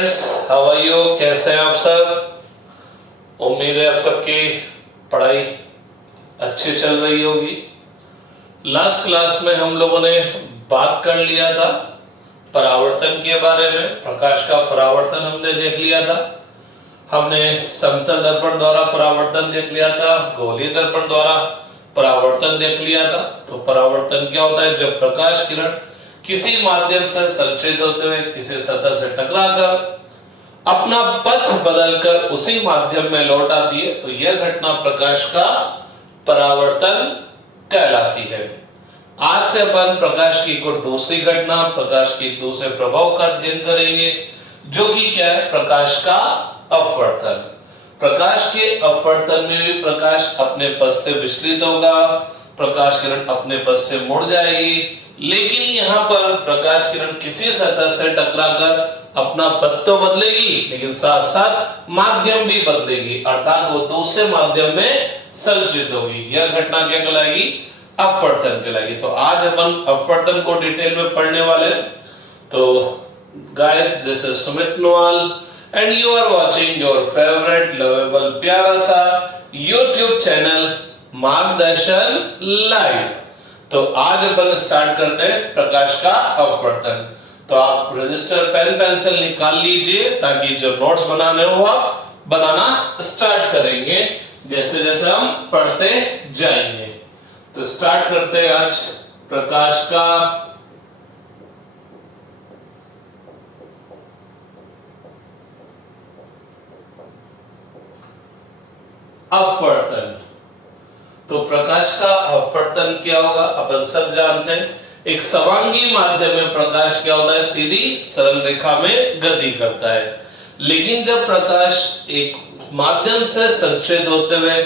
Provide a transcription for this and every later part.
Friends, how are you? कैसे हैं आप सब? उम्मीद है आप सबकी पढ़ाई अच्छी चल रही होगी। लास्ट क्लास में हम लोगों ने बात कर लिया था परावर्तन के बारे में। प्रकाश का परावर्तन हमने देख लिया था। हमने समतल दर्पण द्वारा परावर्तन देख लिया था, गोलीय दर्पण द्वारा परावर्तन देख लिया था। तो परावर्तन क्या होता है? जब प्रकाश किरण किसी माध्यम से संचरित होते हुए किसी सतह से टकराकर अपना पथ बदलकर उसी माध्यम में लौट आती है, तो यह घटना प्रकाश का परावर्तन कहलाती है। आज से अपन प्रकाश की कुछ दूसरी घटना, प्रकाश के दूसरे प्रभाव का अध्ययन करेंगे, जो कि क्या है? प्रकाश का अपवर्तन। प्रकाश के अपवर्तन में भी प्रकाश अपने पथ से विचलित होगा, प्रकाश किरण अपने पथ से मुड़ जाएगी, लेकिन यहाँ पर प्रकाश किरण किसी सतह से टकराकर अपना पथ तो बदलेगी, लेकिन साथ साथ माध्यम भी बदलेगी, अर्थात वो दूसरे माध्यम में संचरित होगी। यह घटना क्या कहलाएगी? अपवर्तन कहलाएगी। तो आज अपन अपवर्तन को डिटेल में पढ़ने वाले हैं। तो guys, this is Sumit Nowal and you are watching your favorite lovable प्यारा सा YouTube चैनल मार्गदर्शन लाइव। तो आज अपन स्टार्ट करते हैं प्रकाश का अपवर्तन। तो आप रजिस्टर पेन पेंसिल निकाल लीजिए ताकि जो नोट्स बनाने हो आप बनाना स्टार्ट करेंगे जैसे जैसे हम पढ़ते जाएंगे। तो स्टार्ट करते हैं आज प्रकाश का अपवर्तन। तो प्रकाश का अपवर्तन क्या होगा? अपन सब जानते हैं, एक समांगी माध्यम में प्रकाश क्या होता है? सीधी सरल रेखा में गति करता है। लेकिन जब प्रकाश एक माध्यम से संचरित होते हुए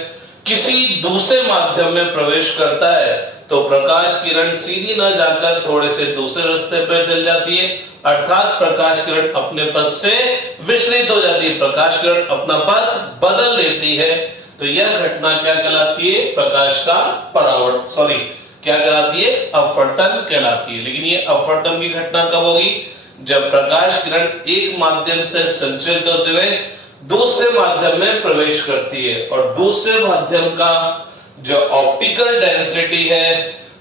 किसी दूसरे माध्यम में प्रवेश करता है, तो प्रकाश किरण सीधी न जाकर थोड़े से दूसरे रास्ते पर चल जाती है, अर्थात प्रकाश किरण अपने पथ से विचलित हो जाती है, प्रकाश किरण अपना पथ बदल देती है। तो यह घटना क्या कहलाती है? प्रकाश का परावर्तन, क्या कहलाती है? अपवर्तन कहलाती है। लेकिन ये अपवर्तन की घटना कब होगी? जब प्रकाश किरण एक माध्यम से संचरित होते हुए दूसरे माध्यम में प्रवेश करती है, और दूसरे माध्यम का जो ऑप्टिकल डेंसिटी है,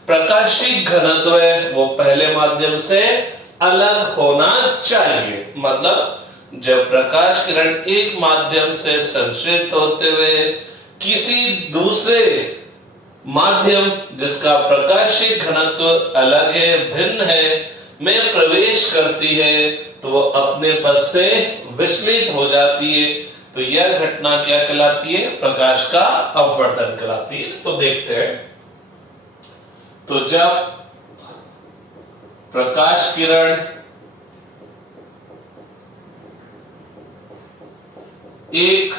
प्रकाशिक घनत्व है, वो पहले माध्यम से अलग होना चाहिए। मतलब जब प्रकाश किरण एक माध्यम से संचरित होते हुए किसी दूसरे माध्यम जिसका प्रकाशिक घनत्व अलग है, भिन्न है, में प्रवेश करती है, तो वो अपने पथ से विचलित हो जाती है। तो यह घटना क्या कहलाती है? प्रकाश का अपवर्तन कहलाती है। तो देखते हैं। तो जब प्रकाश किरण एक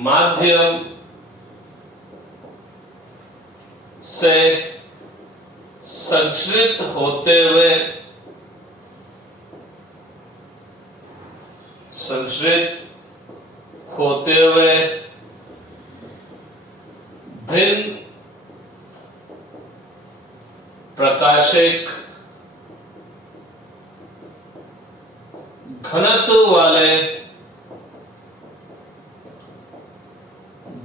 माध्यम से संचरित होते हुए भिन्न प्रकाशिक घनत्व वाले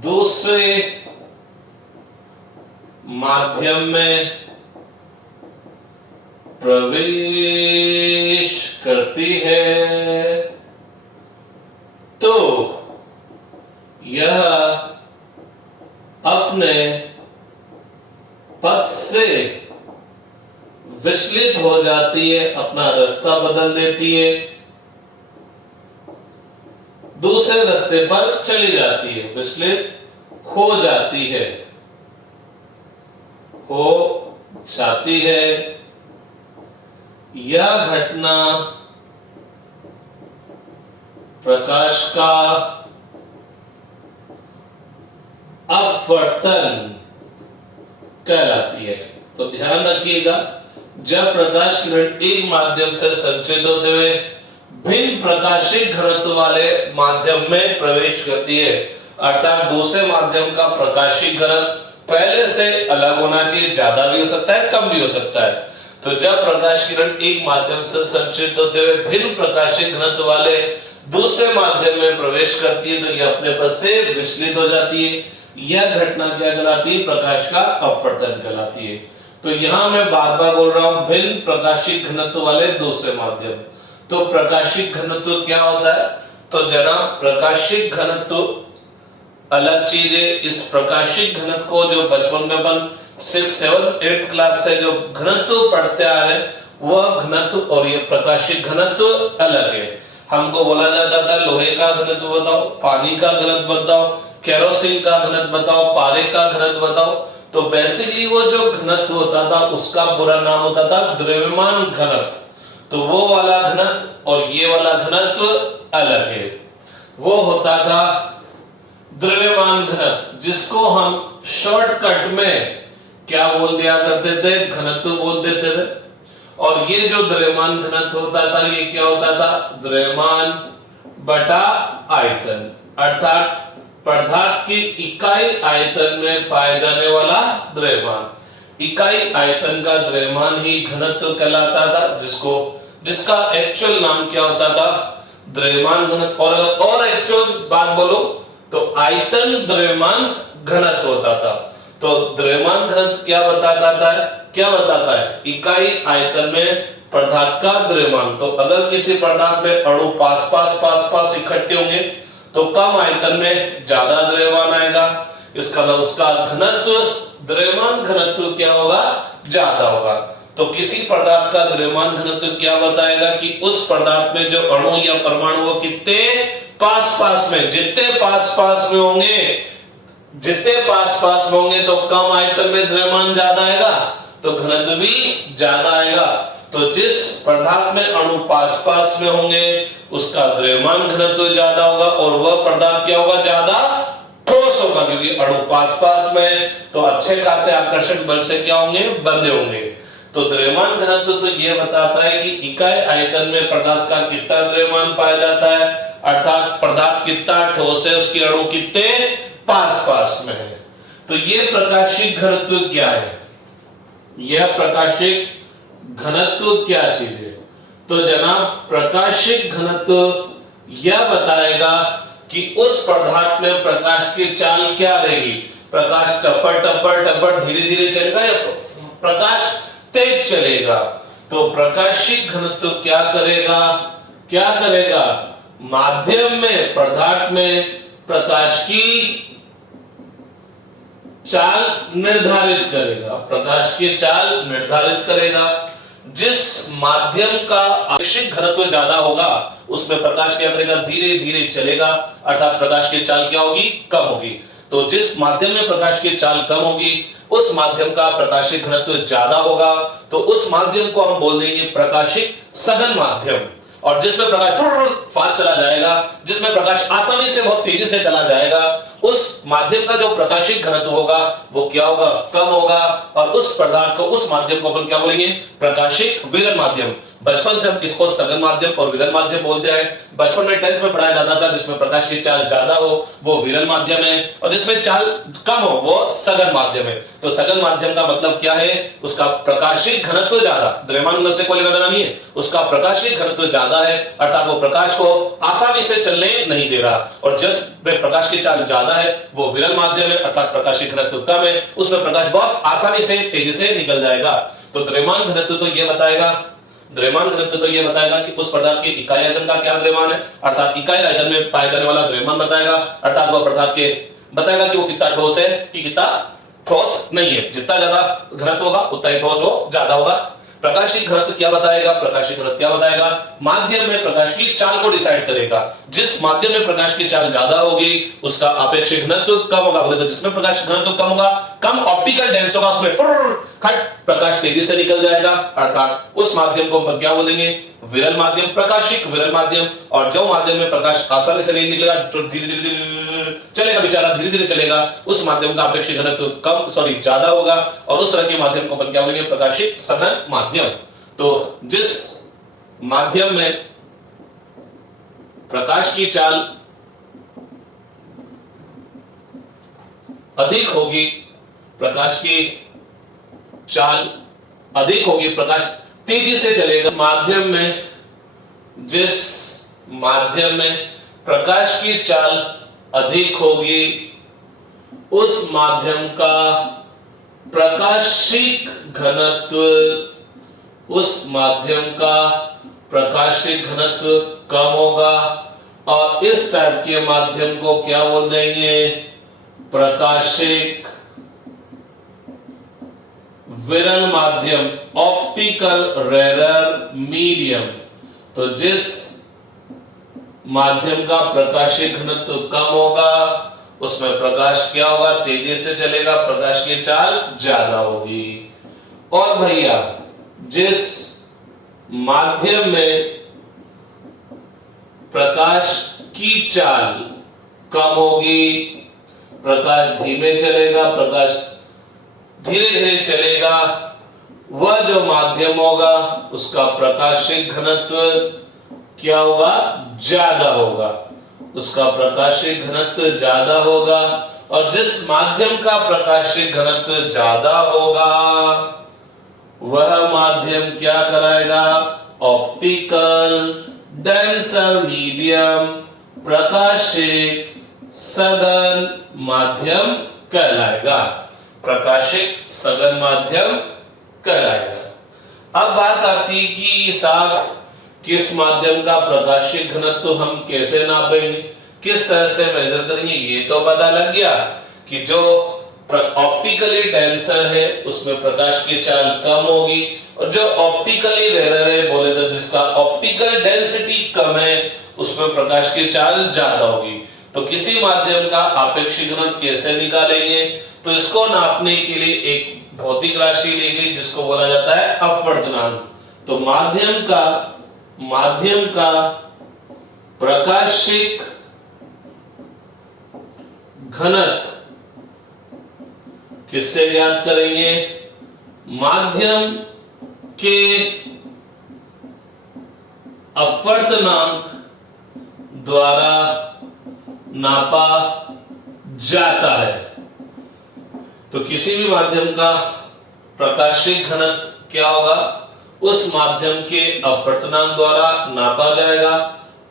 दूसरे माध्यम में प्रवेश करती है, तो यह अपने पथ से विचलित हो जाती है, अपना रास्ता बदल देती है, दूसरे रास्ते पर चली जाती है, विचलित हो जाती है। यह घटना प्रकाश का अपवर्तन कहलाती है। तो ध्यान रखिएगा, जब प्रकाश किरण एक माध्यम से संचरित होते हुए भिन्न प्रकाशिक घनत्व वाले माध्यम में प्रवेश करती है, अर्थात दूसरे माध्यम का प्रकाशिक घनत्व पहले से अलग होना चाहिए, ज्यादा भी हो सकता है, कम भी हो सकता है। तो जब प्रकाश किरण एक माध्यम से संचित होते हुए भिन्न प्रकाशिक घनत्व वाले दूसरे माध्यम में प्रवेश करती है तो यह अपने पद से विचलित हो जाती है। यह घटना क्या कहलाती है? प्रकाश का अपवर्तन कहलाती है। तो यहां मैं बार बार बोल रहा हूं भिन्न प्रकाशिक घनत्व वाले दूसरे माध्यम। तो प्रकाशिक घनत्व क्या होता है? तो जनाब प्रकाशिक घनत्व अलग चीज है। इस प्रकाशिक घनत्व को जो बचपन में अपन 6, 7, 8 क्लास से जो घनत्व पढ़ते आ रहे हैं वह घनत्व और ये प्रकाशिक घनत्व अलग है। हमको बोला जाता था लोहे का घनत्व बताओ, पानी का घनत्व बताओ, केरोसिन का घनत्व बताओ, पारे का घनत्व बताओ। तो बेसिकली वो जो घनत्व होता था उसका पूरा नाम होता था द्रव्यमान घनत्व। तो वो वाला घनत्व और ये वाला घनत्व अलग है। वो होता था द्रव्यमान घनत्व, जिसको हम शॉर्टकट में क्या बोल दिया करते थे? घनत्व बोल देते थे। और ये जो द्रव्यमान घनत्व होता था ये क्या होता था? द्रव्यमान बटा आयतन, अर्थात पदार्थ की इकाई आयतन में पाए जाने वाला द्रव्यमान। इकाई आयतन का द्रव्यमान ही घनत्व कहलाता था, जिसका एक्चुअल नाम क्या होता था? द्रव्यमान घनत्व। और एक्चुअल बात बोलो तो आयतन द्रव्यमान घनत्व होता था। तो द्रव्यमान घनत्व क्या बताता है? इकाई आयतन में पदार्थ का द्रव्यमान। तो अगर किसी पदार्थ में अणु पास इकट्ठे होंगे तो कम आयतन में ज्यादा द्रव्यमान आएगा। इसका मतलब उसका घनत्व, द्रव्यमान घनत्व क्या होगा? ज्यादा होगा। तो किसी पदार्थ का द्रव्यमान घनत्व क्या बताएगा कि उस पदार्थ में जो अणु या परमाणु वो कितने पास में, जितने पास में होंगे तो कम आयतन में द्रव्यमान ज्यादा आएगा तो घनत्व भी ज्यादा आएगा। तो जिस पदार्थ में अणु पास में होंगे उसका द्रव्यमान घनत्व ज्यादा होगा और वह पदार्थ क्या होगा? ज्यादा ठोस होगा, क्योंकि अणु पास में तो अच्छे खासे आकर्षण बल से क्या होंगे? बंधे होंगे। तो द्रव्यमान घनत्व तो यह बताता है कि इकाई आयतन में पदार्थ का कितना द्रव्यमान पाया जाता है, अर्थात पदार्थ कितना ठोस है, उसके अणु कितने पास में है। तो यह प्रकाशिक घनत्व क्या है? यह प्रकाशिक घनत्व क्या चीज है? तो जनाब प्रकाशिक घनत्व यह बताएगा कि उस पदार्थ में प्रकाश की चाल क्या रहेगी। प्रकाश टप्पर धीरे चलेगा या प्रकाश तेज चलेगा। तो प्रकाशिक घनत्व क्या करेगा? माध्यम में, पदार्थ में प्रकाश की चाल निर्धारित करेगा। प्रकाश की चाल निर्धारित करेगा। जिस माध्यम का आपेक्षिक घनत्व ज्यादा होगा उसमें प्रकाश क्या करेगा? धीरे चलेगा, अर्थात प्रकाश की चाल क्या होगी? कम होगी। तो जिस माध्यम में प्रकाश की चाल कम होगी उस माध्यम का प्रकाशिक घनत्व ज्यादा होगा। तो उस माध्यम को हम बोल देंगे प्रकाशिक सघन माध्यम। और जिसमें प्रकाश फास्ट चला जाएगा, जिसमें प्रकाश आसानी से बहुत तेजी से चला जाएगा, उस माध्यम का जो प्रकाशिक घनत्व होगा वो क्या होगा? कम होगा। और उस पदार्थ को, उस माध्यम को अपन क्या बोलेंगे? प्रकाशिक विरल माध्यम। बचपन से हम इसको सघन माध्यम और विरल माध्यम बोलते हैं। बचपन में 10th में पढ़ाया जाता था जिसमें प्रकाश की चाल ज्यादा हो वो विरल माध्यम है और जिसमें चाल कम हो वो सघन माध्यम है। तो सघन माध्यम का मतलब क्या है? उसका प्रकाशिक घनत्व ज्यादा, द्रव्यमान घनत्व से कोई लेना देना नहीं है, उसका प्रकाशिक घनत्व ज्यादा है, अर्थात वो प्रकाश को आसानी से चलने नहीं दे रहा। और जिसमें प्रकाश की चाल ज्यादा है वो विरल माध्यम है, अर्थात प्रकाशिक घनत्व कम है, उसमें प्रकाश बहुत आसानी से तेजी से निकल जाएगा। तो द्रव्यमान घनत्व तो यह बताएगा, द्रव्यमान घनत्व तो यह बताएगा कि उस पदार्थ के इकाई आयतन का क्या द्रव्यमान है, अर्थात इकाई आयतन में पाए जाने वाला द्रव्यमान बताएगा, अर्थात वह पदार्थ के बताएगा कि वो कितना ठोस है कि कितना ठोस नहीं है। जितना ज्यादा घनत्व होगा उतना ही ठोस वो ज्यादा होगा। प्रकाशिक घनत्व क्या बताएगा? प्रकाशिक घनत्व क्या बताएगा? माध्यम में प्रकाश की चाल को डिसाइड करेगा। जिस माध्यम में प्रकाश की चाल ज्यादा होगी उसका आपेक्षिक घनत्व कम होगा। बोले तो जिसमें प्रकाश घनत्व कम होगा, कम ऑप्टिकल डेंस होगा, उसमें खट प्रकाश तेजी से निकल जाएगा, अर्थात उस माध्यम को हम क्या बोलेंगे? विरल माध्यम, प्रकाशिक विरल माध्यम। और जो माध्यम में प्रकाश आसानी से नहीं निकलेगा, धीरे धीरे चलेगा, बेचारा धीरे चलेगा, उस माध्यम का अपेक्षित घनत्व ज्यादा होगा और उस तरह के माध्यम को हम क्या बोलेंगे? प्रकाशिक सघन माध्यम। तो जिस माध्यम में प्रकाश की चाल अधिक होगी, प्रकाश की चाल अधिक होगी, प्रकाश तेजी से चलेगा। माध्यम में, जिस माध्यम में प्रकाश की चाल अधिक होगी उस माध्यम का प्रकाशिक घनत्व, उस माध्यम का प्रकाशिक घनत्व कम होगा। और इस टाइप के माध्यम को क्या बोल देंगे? प्रकाशिक विरल माध्यम, ऑप्टिकल रेरर मीडियम। तो जिस माध्यम का प्रकाशिक घनत्व कम होगा उसमें प्रकाश क्या होगा? तेजी से चलेगा, प्रकाश की चाल ज्यादा होगी। और भैया जिस माध्यम में प्रकाश की चाल कम होगी, प्रकाश धीमे चलेगा, प्रकाश धीरे धीरे चलेगा, वह जो माध्यम होगा उसका प्रकाशिक घनत्व क्या होगा? ज्यादा होगा, उसका प्रकाशिक घनत्व ज्यादा होगा। और जिस माध्यम का प्रकाशिक घनत्व ज्यादा होगा वह माध्यम क्या कहलाएगा? ऑप्टिकल डेंसर मीडियम, प्रकाशिक सघन माध्यम कहलाएगा, प्रकाशिक सघन माध्यम कहलाएगा। अब बात आती है कि साहब किस माध्यम का प्रकाशिक घनत्व हम कैसे नापेंगे, किस तरह से मेजर करेंगे? ये तो पता लग गया कि जो ऑप्टिकली डेंसर है उसमें प्रकाश की चाल कम होगी, और जो ऑप्टिकली रेयर है बोले तो जिसका ऑप्टिकल डेंसिटी कम है उसमें प्रकाश की चाल ज्यादा होगी। तो किसी माध्यम का आपेक्षिक घनत्व कैसे निकालेंगे? तो इसको नापने के लिए एक भौतिक राशि ली गई जिसको बोला जाता है अपवर्तनांक। तो माध्यम का प्रकाशिक घनत्व किससे ज्ञात करेंगे? माध्यम के अपवर्तनांक द्वारा नापा जाता है। तो किसी भी माध्यम का प्रकाशिक घनत्व क्या होगा? उस माध्यम के अपवर्तनांक द्वारा नापा जाएगा।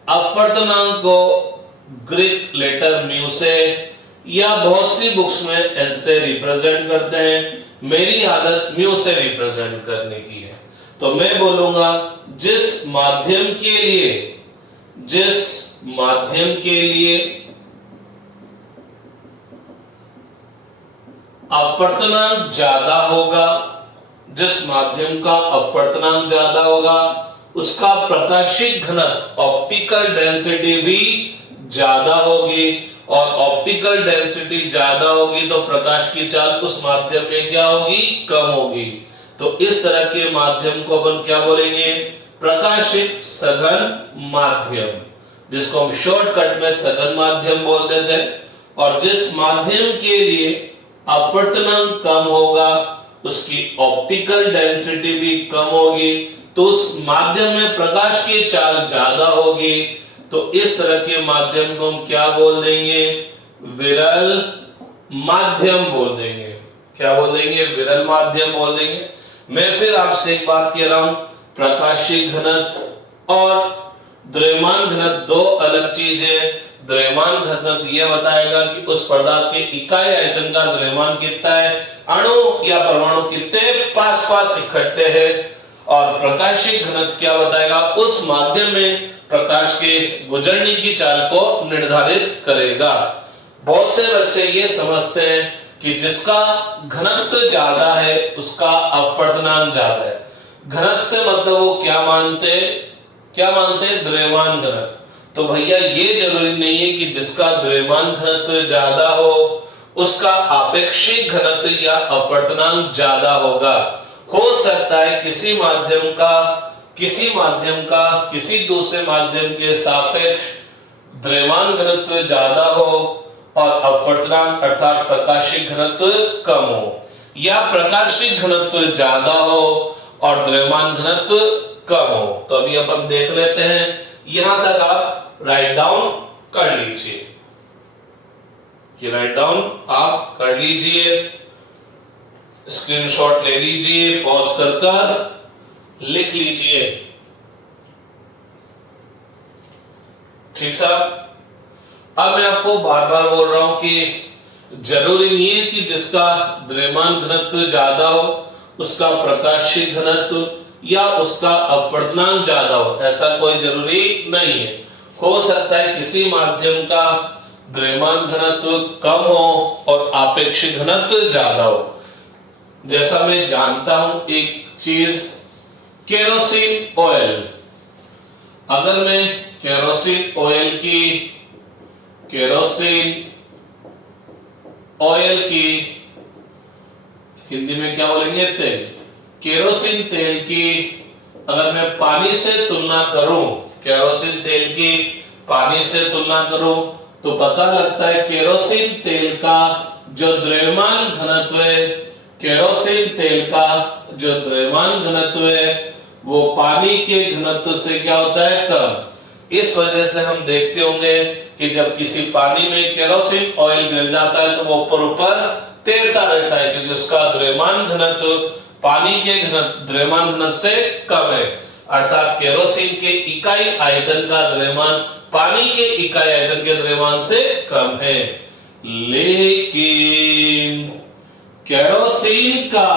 अपवर्तनांक को ग्रीक लेटर म्यू से या बहुत सी बुक्स में एन से रिप्रेजेंट करते हैं। मेरी आदत म्यू से रिप्रेजेंट करने की है, तो मैं बोलूंगा जिस माध्यम के लिए अपवर्तनांक ज्यादा होगा, जिस माध्यम का अपवर्तनांक ज्यादा होगा उसका प्रकाशिक घनत्व ऑप्टिकल डेंसिटी भी ज्यादा होगी, और ऑप्टिकल डेंसिटी ज्यादा होगी तो प्रकाश की चाल उस माध्यम में क्या होगी? कम होगी। तो इस तरह के माध्यम को अपन क्या बोलेंगे? प्रकाशिक सघन माध्यम, जिसको हम शॉर्टकट में सघन माध्यम बोल देते हैं। और जिस माध्यम के लिए अपवर्तनांक कम होगा उसकी ऑप्टिकल डेंसिटी भी कम होगी, तो उस माध्यम में प्रकाश की चाल ज्यादा होगी। तो इस तरह के माध्यम को हम क्या बोल देंगे? विरल माध्यम बोल देंगे। क्या बोल देंगे? विरल माध्यम बोल देंगे। मैं फिर आपसे एक बात कह रहा हूं, प्रकाशिक घनत्व और द्रव्यमान घनत्व दो अलग चीज है। द्रव्यमान घनत्व यह बताएगा कि उस पदार्थ के इकाई आयतन का द्रव्यमान कितना है, अणु या परमाणु कितने पास पास इकट्ठे हैं। और प्रकाशिक घनत्व क्या बताएगा? उस माध्यम में प्रकाश के गुजरने की चाल को निर्धारित करेगा। बहुत से बच्चे ये समझते हैं कि जिसका घनत्व ज्यादा है उसका अपवर्तनांक ज्यादा है। घनत्व से मतलब वो क्या मानते हैं? द्रव्यमान घनत्व। तो भैया ये जरूरी नहीं है कि जिसका द्रव्यमान घनत्व ज्यादा हो उसका आपेक्षिक घनत्व या अपवर्तनांक ज्यादा होगा। हो सकता है किसी माध्यम का किसी दूसरे माध्यम के सापेक्ष द्रव्यमान घनत्व ज्यादा हो और अपवर्तनांक अर्थात प्रकाशिक घनत्व कम हो, या प्रकाशिक घनत्व ज्यादा हो और द्रव्यमान घनत्व कम हो। तो अभी अपन देख लेते हैं, यहां तक आप राइट डाउन कर लीजिए। ये राइट डाउन आप कर लीजिए। स्क्रीनशॉट ले लीजिए, पॉज कर लिख लीजिए। ठीक साहब। अब मैं आपको बार बार बोल रहा हूं कि जरूरी नहीं है कि जिसका द्रव्यमान घनत्व ज्यादा हो उसका प्रकाशीय घनत्व या उसका अपवर्तनांक ज्यादा हो, ऐसा कोई जरूरी नहीं है। हो सकता है किसी माध्यम का द्रव्यमान घनत्व कम हो और आपेक्षिक घनत्व ज्यादा हो। जैसा मैं जानता हूं एक चीज, केरोसिन ऑयल, अगर मैं केरोसिन ऑयल की हिंदी में क्या बोलेंगे, तेल, केरोसिन तेल की अगर मैं पानी से तुलना करूं, केरोसिन तेल की पानी से तुलना करूं तो पता लगता है केरोसिन तेल का जो द्रव्यमान घनत्व है, केरोसिन तेल का जो द्रव्यमान घनत्व है वो पानी के घनत्व से क्या होता है, कम। इस वजह से हम देखते होंगे कि जब किसी पानी में केरोसिन ऑयल गिर जाता है तो वो ऊपर ऊपर तैरता रहता है, क्योंकि उसका द्रव्यमान घनत्व पानी के द्रव्यमान घनत्व से कम है। अर्थात केरोसिन के इकाई आयतन का द्रव्यमान पानी के इकाई आयतन के द्रव्यमान से कम है। लेकिन केरोसिन का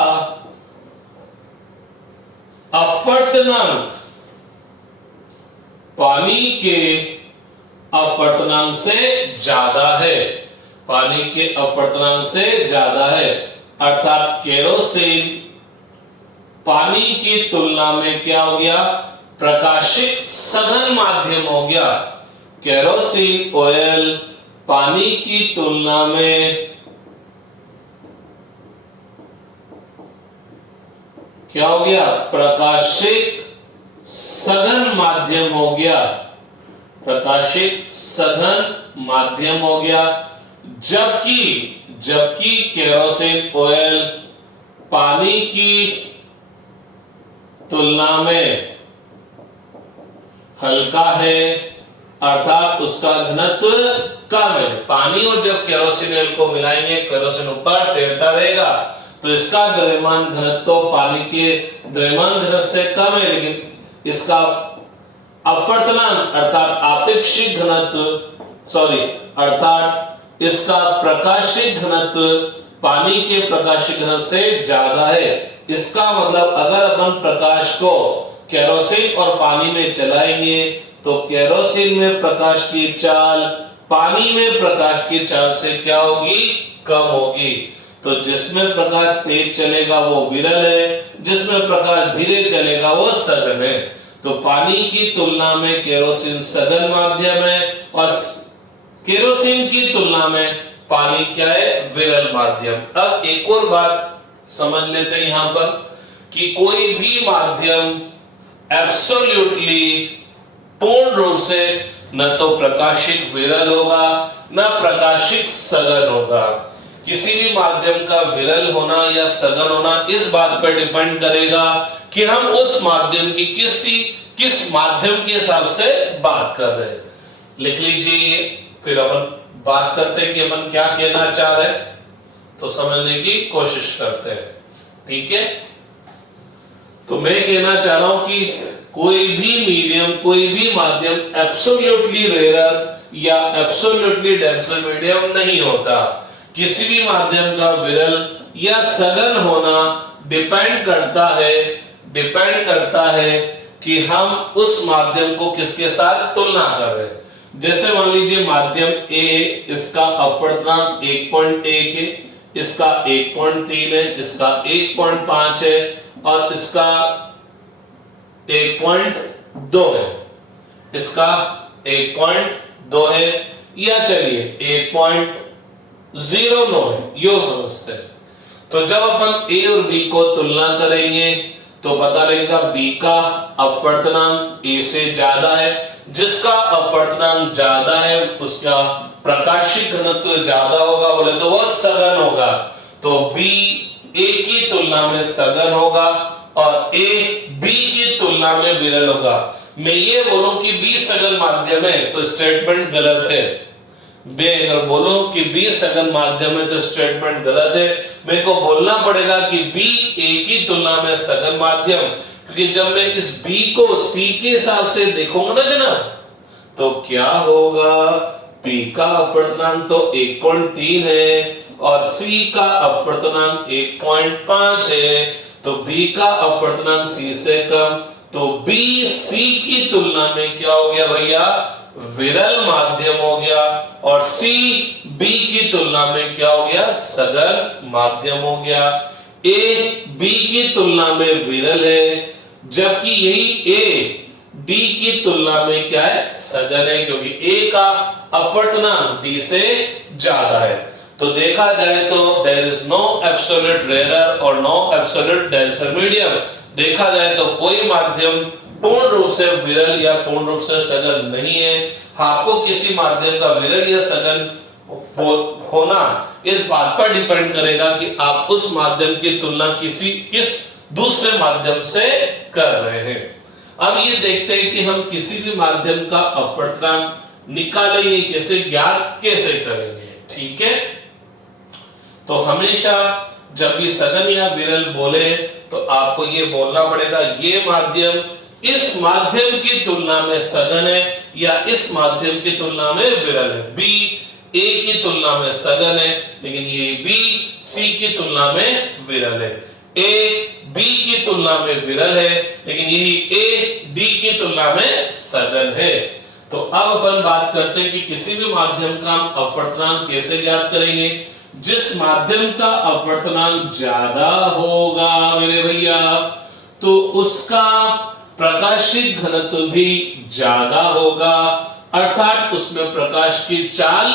अपवर्तनांक पानी के अपवर्तनांक से ज्यादा है, पानी के अपवर्तनांक से ज्यादा है। अर्थात केरोसिन पानी की तुलना में क्या हो गया, प्रकाशिक सघन माध्यम हो गया। केरोसिन ऑयल पानी की तुलना में क्या हो गया, प्रकाशिक सघन माध्यम हो गया, प्रकाशिक सघन माध्यम हो गया। जबकि केरोसिन ऑयल पानी की तुलना में हल्का है, अर्थात उसका घनत्व कम है। पानी और जब केरोसिन ऑयल को मिलाएंगे, केरोसिन ऊपर तैरता रहेगा तो इसका द्रव्यमान घनत्व पानी के द्रव्यमान घनत्व से कम है, लेकिन इसका अपवर्तनांक अर्थात आपेक्षिक घनत्व अर्थात इसका प्रकाशिक घनत्व पानी के प्रकाशिक घनत्व से ज्यादा है। इसका मतलब अगर अपन प्रकाश को केरोसिन और पानी में चलाएंगे तो केरोसिन में प्रकाश की चाल पानी में प्रकाश की चाल से क्या होगी, कम होगी। तो जिसमें प्रकाश तेज चलेगा वो विरल है, जिसमें प्रकाश धीरे चलेगा वो सघन है। तो पानी की तुलना में केरोसिन सघन माध्यम है और केरोसिन की तुलना में पानी क्या है, विरल माध्यम। अब एक और बात समझ लेते हैं यहां पर कि कोई भी माध्यम एब्सोल्युटली पूर्ण रूप से न तो प्रकाशिक विरल होगा न प्रकाशिक सघन होगा। किसी भी माध्यम का विरल होना या सघन होना इस बात पर डिपेंड करेगा कि हम उस माध्यम की किस माध्यम के हिसाब से बात कर रहे हैं। लिख लीजिए ये, फिर अपन बात करते हैं कि अपन क्या कहना चाह रहे हैं, तो समझने की कोशिश करते हैं। ठीक है, तो मैं कहना चाह रहा हूं कि कोई भी मीडियम, कोई भी माध्यम एब्सोल्युटली रेयर या एब्सोल्युटली डेंसर मीडियम नहीं होता। किसी भी माध्यम का विरल या सघन होना डिपेंड करता है कि हम उस माध्यम को किसके साथ तुलना कर रहे हैं। जैसे मान लीजिए माध्यम A, इसका अपवर्तनांक 1.1 है, इसका 1.3 है, इसका 1.5 है और इसका 1.2 है, इसका 1.2 है, या चलिए 1.09 है, यो समझते हैं। तो जब अपन A और B को तुलना करेंगे तो पता लगेगा B का अपवर्तनांक A से ज्यादा है। जिसका अपवर्तनांक ज्यादा है उसका प्रकाशिक घनत्व ज्यादा होगा, बोले तो वो सघन होगा। तो B A की तुलना में सघन होगा और A B की तुलना में विरल होगा। मैं ये बोलूं कि B सघन माध्यम है तो स्टेटमेंट गलत है। बे अगर बोलो कि बी सघन माध्यम है तो स्टेटमेंट गलत है। मेरे को बोलना पड़ेगा कि बी ए की तुलना में सघन माध्यम, क्योंकि जब मैं इस बी को सी के हिसाब से देखूंगा ना जनाब, तो क्या होगा, पी का अपवर्तनांक तो 1.3 है और सी का अपवर्तनांक 1.5 है, तो बी का अपवर्तनांक सी से कम, तो बी सी की तुलना में क्या हो गया भैया, विरल माध्यम हो गया, और सी बी की तुलना में क्या हो गया, सघन माध्यम हो गया। ए बी की तुलना में विरल है, जबकि यही ए डी की तुलना में क्या है, सघन है, क्योंकि ए का अपवर्तनांक डी से ज्यादा है। तो देखा जाए तो there is no absolute rare और नो एब्सोल्यूट डेंसर मीडियम। देखा जाए तो कोई माध्यम पूर्ण रूप से विरल या पूर्ण रूप से सघन नहीं है। आपको किसी माध्यम का विरल या सघन होना इस बात पर डिपेंड करेगा कि आप उस माध्यम की तुलना किस दूसरे माध्यम से कर रहे हैं। अब ये देखते हैं कि हम किसी भी माध्यम का अपवर्तनांक निकालेंगे कैसे, ज्ञात कैसे करेंगे। ठीक है, तो हमेशा जब भी सघन या विरल बोले तो आपको ये बोलना पड़ेगा ये माध्यम इस माध्यम की तुलना में सघन है या इस माध्यम की तुलना में विरल है। बी ए की तुलना में सघन है, लेकिन ये बी सी की तुलना में विरल है। ए बी की तुलना में विरल है, लेकिन यही ए डी की तुलना में सघन है। तो अब अपन बात करते हैं कि किसी भी माध्यम का हम अपवर्तनांक कैसे ज्ञात करेंगे। जिस माध्यम का अपवर्तनांक ज्यादा होगा मेरे भैया, तो उसका प्रकाशिक घनत्व भी ज्यादा होगा, अर्थात उसमें प्रकाश की चाल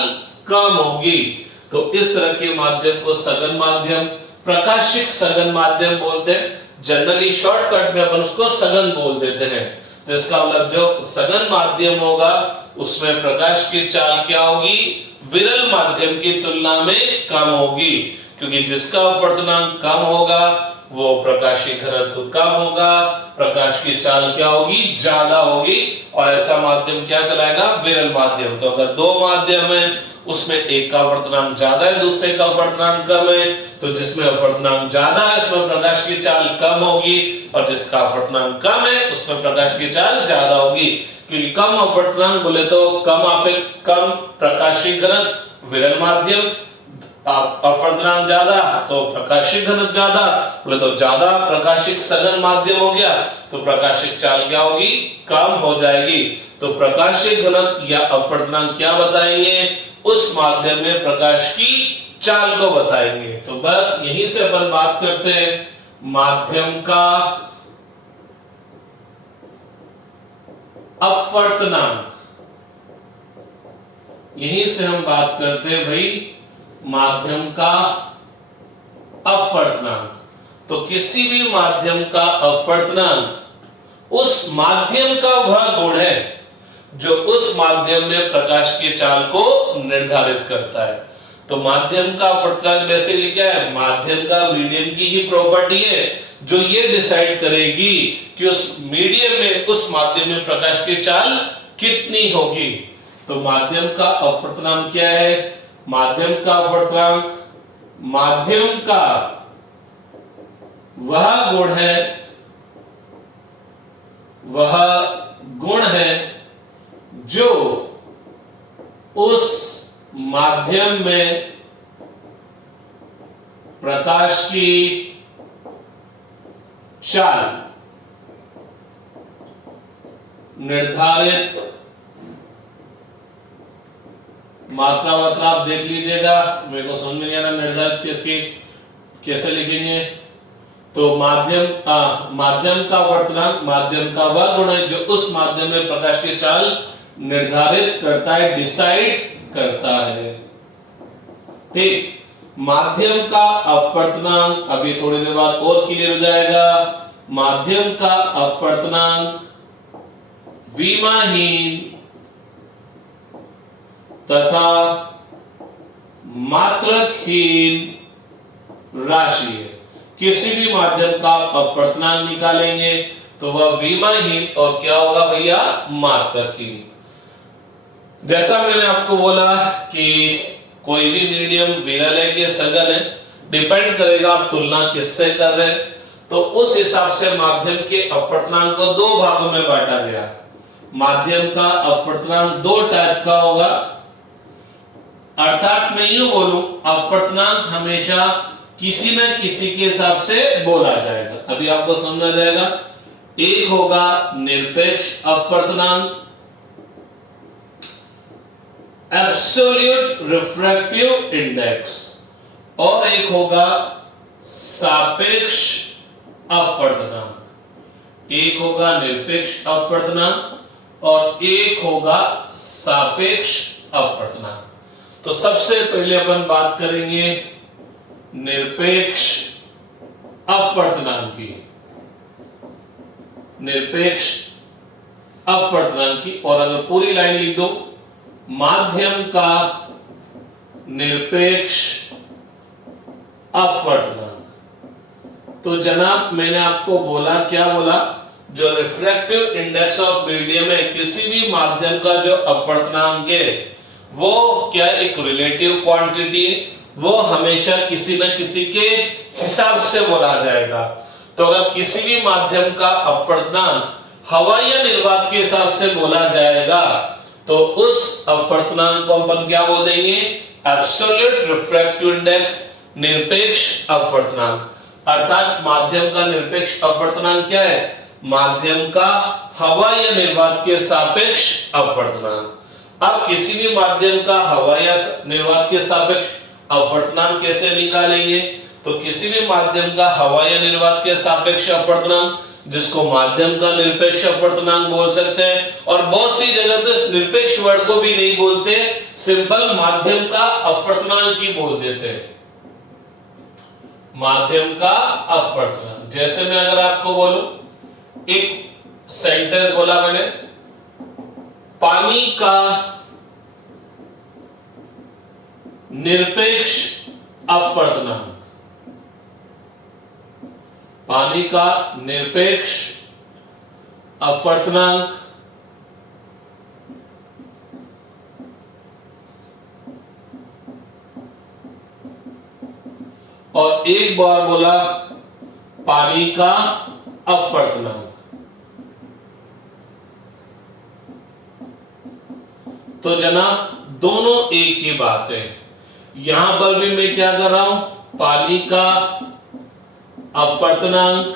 कम होगी। तो इस तरह के माध्यम को सघन माध्यम, प्रकाशिक सघन माध्यम बोलते हैं। जनरली शॉर्टकट में अपन उसको सघन बोल देते हैं। तो इसका मतलब जो सघन माध्यम होगा उसमें प्रकाश की चाल क्या होगी, विरल माध्यम की तुलना में कम होगी, क्योंकि जिसका अपवर्तनांक कम होगा वो प्रकाशीय घनत्व कम होगा, प्रकाश की चाल क्या होगी, ज्यादा होगी, और ऐसा माध्यम क्या कहलाएगा, विरल माध्यम। तो अगर दो माध्यम है उसमें एक का अपवर्तनांक ज्यादा है दूसरे का अपवर्तनांक कम है, तो जिसमें अपवर्तनांक ज्यादा है उसमें प्रकाश की चाल कम होगी, और जिसका अपवर्तनांक कम है उसमें प्रकाश की चाल ज्यादा होगी। क्योंकि कम अपवर्तनांक बोले तो कम प्रकाशीय घनत्व विरल माध्यम, अपवर्तनांक ज्यादा तो प्रकाशिक घनत्व ज्यादा, बोले तो ज्यादा प्रकाशिक सघन माध्यम हो गया तो प्रकाशिक चाल क्या होगी, कम हो जाएगी। तो प्रकाशिक घनत्व या अपवर्तनांक क्या बताएंगे, उस माध्यम में प्रकाश की चाल को बताएंगे। तो बस यहीं से अपन बात करते हैं माध्यम का अपवर्तनांक, यहीं से हम बात करते हैं भाई माध्यम का अपवर्तनांक। तो किसी भी माध्यम का अपवर्तनांक उस माध्यम का वह गुण है जो उस माध्यम में प्रकाश की चाल को निर्धारित करता है। तो माध्यम का अपवर्तनांक वैसे लिखा है, माध्यम का मीडियम की ही प्रॉपर्टी है जो ये डिसाइड करेगी कि उस मीडियम में, उस माध्यम में प्रकाश की चाल कितनी होगी। तो माध्यम का अपवर्तनांक क्या है, माध्यम का अपवर्तनांक माध्यम का वह गुण है जो उस माध्यम में प्रकाश की चाल निर्धारित, मात्रा वात्रा आप देख लीजिएगा, मेरे को समझ में नहीं आ रहा निर्धारित कैसे लिखेंगे। तो माध्यम का अपवर्तनांक माध्यम का वह गुण है जो उस माध्यम में प्रकाश की चाल निर्धारित करता है, डिसाइड करता है। ठीक, माध्यम का अपवर्तनांक अभी थोड़ी देर बाद और क्लियर हो जाएगा। माध्यम का अपवर्तनांक विमाहीन तथा मात्रकहीन राशि है। किसी भी माध्यम का अपवर्तनांक निकालेंगे तो वह विमाहीन और क्या होगा भैया, मात्रकहीन। जैसा मैंने आपको बोला कि कोई भी मीडियम विरल है कि सघन है, डिपेंड करेगा आप तुलना किससे कर रहे हैं। तो उस हिसाब से माध्यम के अपवर्तनांक को दो भागों में बांटा गया। माध्यम का अपवर्तनांक दो टाइप का होगा, अर्थात मैं यूं बोलूं अपवर्तनांक हमेशा किसी न किसी के हिसाब से बोला जाएगा। अभी आपको समझा जाएगा। एक होगा निरपेक्ष अपवर्तनांक, एब्सोल्यूट रिफ्रैक्टिव इंडेक्स, और एक होगा सापेक्ष अपवर्तनांक। एक होगा निरपेक्ष अपवर्तनांक और एक होगा सापेक्ष अपवर्तनांक। तो सबसे पहले अपन बात करेंगे निरपेक्ष अपवर्तनांक की, निरपेक्ष अपवर्तनांक की। और अगर पूरी लाइन लिख दो, माध्यम का निरपेक्ष अपवर्तनांक। तो जनाब मैंने आपको बोला, क्या बोला, जो रिफ्रैक्टिव इंडेक्स ऑफ मीडियम है, किसी भी माध्यम का जो अपवर्तनांक है वो क्या एक रिलेटिव क्वांटिटी है, वो हमेशा किसी न किसी के हिसाब से बोला जाएगा। तो अगर किसी भी माध्यम का अपवर्तनांक हवा या निर्वात के हिसाब से बोला जाएगा तो उस अपवर्तनांक को अपन क्या बोल देंगे, एब्सोल्यूट रिफ्रैक्टिव इंडेक्स, निरपेक्ष अपवर्तनांक। अर्थात माध्यम का निरपेक्ष अपवर्तनांक क्या है, माध्यम का हवा या निर्वात के सापेक्ष अपवर्तनांक। अब किसी भी माध्यम का हवा या निर्वात के सापेक्ष अपवर्तनांक कैसे निकालेंगे, तो किसी भी माध्यम का हवा या निर्वात के सापेक्ष अपवर्तनांक, जिसको माध्यम का निरपेक्ष अपवर्तनांक बोल सकते हैं, और बहुत सी जगह तो इस निरपेक्ष वर्ड को भी नहीं बोलते, सिंपल माध्यम का अपवर्तनांक ही बोल देते हैं, माध्यम का अपवर्तनांक। जैसे मैं अगर आपको बोलूं, एक सेंटेंस बोला मैंने, पानी का निरपेक्ष अपवर्तनांक, पानी का निरपेक्ष अपवर्तनांक और एक बार बोला पानी का अपवर्तनांक। तो जनाब दोनों एक ही बात है। यहां पर भी मैं क्या कर रहा हूं, पानी का अपवर्तनांक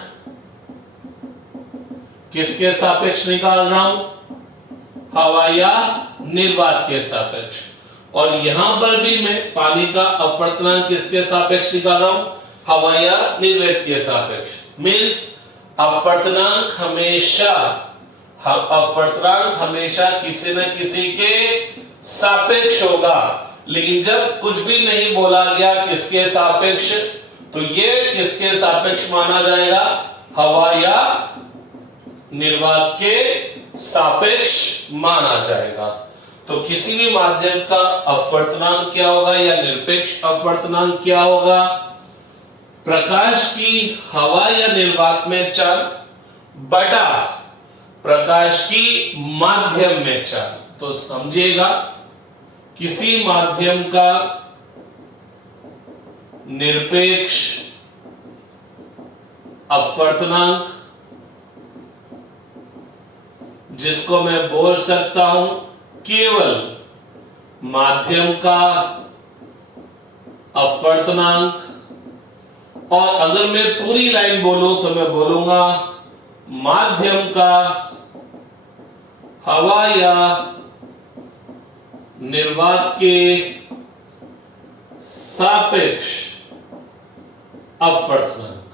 किसके सापेक्ष निकाल रहा हूं, हवा या निर्वात के सापेक्ष। और यहां पर भी मैं पानी का अपवर्तनांक किसके सापेक्ष निकाल रहा हूं, हवा या निर्वात के सापेक्ष। मींस अपवर्तनांक हमेशा किसी न किसी के सापेक्ष होगा। लेकिन जब कुछ भी नहीं बोला गया किसके सापेक्ष, तो ये किसके सापेक्ष माना जाएगा, हवा या निर्वात के सापेक्ष माना जाएगा। तो किसी भी माध्यम का अपवर्तनांक क्या होगा या निरपेक्ष अपवर्तनांक क्या होगा, प्रकाश की हवा या निर्वात में चल बटा प्रकाश की माध्यम में चल। तो समझिएगा, किसी माध्यम का निरपेक्ष अपवर्तनांक, जिसको मैं बोल सकता हूं केवल माध्यम का अपवर्तनांक, और अगर मैं पूरी लाइन बोलूं तो मैं बोलूंगा माध्यम का हवा या निर्वात के सापेक्ष अपवर्तनांक।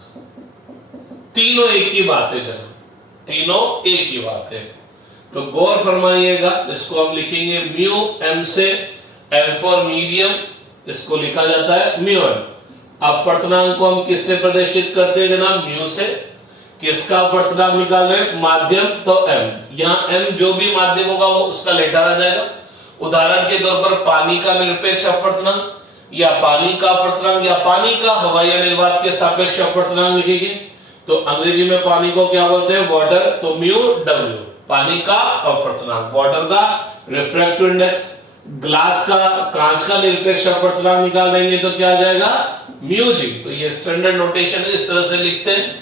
तीनों एक ही बात है जनाब, तीनों एक ही बात है। तो गौर फरमाइएगा, इसको हम लिखेंगे म्यू एम से, एम फॉर मीडियम, इसको लिखा जाता है म्यू एम। अपवर्तनांक को हम किससे प्रदर्शित करते हैं जनाब, म्यू से। किसका अपवर्तनांक निकाल रहे हैं, माध्यम, तो एम। यहां एम जो भी माध्यम होगा वो उसका लेटर आ जाएगा। उदाहरण के तौर पर पानी का निरपेक्ष अपवर्तनांक या पानी का अपवर्तनांक या पानी का हवा या निर्वात के सापेक्ष अपवर्तनांक लिखेंगे। तो अंग्रेजी में पानी को क्या बोलते हैं, वाटर, तो म्यू डब्ल्यू, पानी का अपवर्तनांक, वाटर का रिफ्रैक्टिव इंडेक्स। ग्लास का, कांच का निरपेक्ष अपवर्तनांक निकाल लेंगे तो क्या आ जाएगा, म्यू जी। तो ये स्टैंडर्ड नोटेशन इस तरह से लिखते हैं।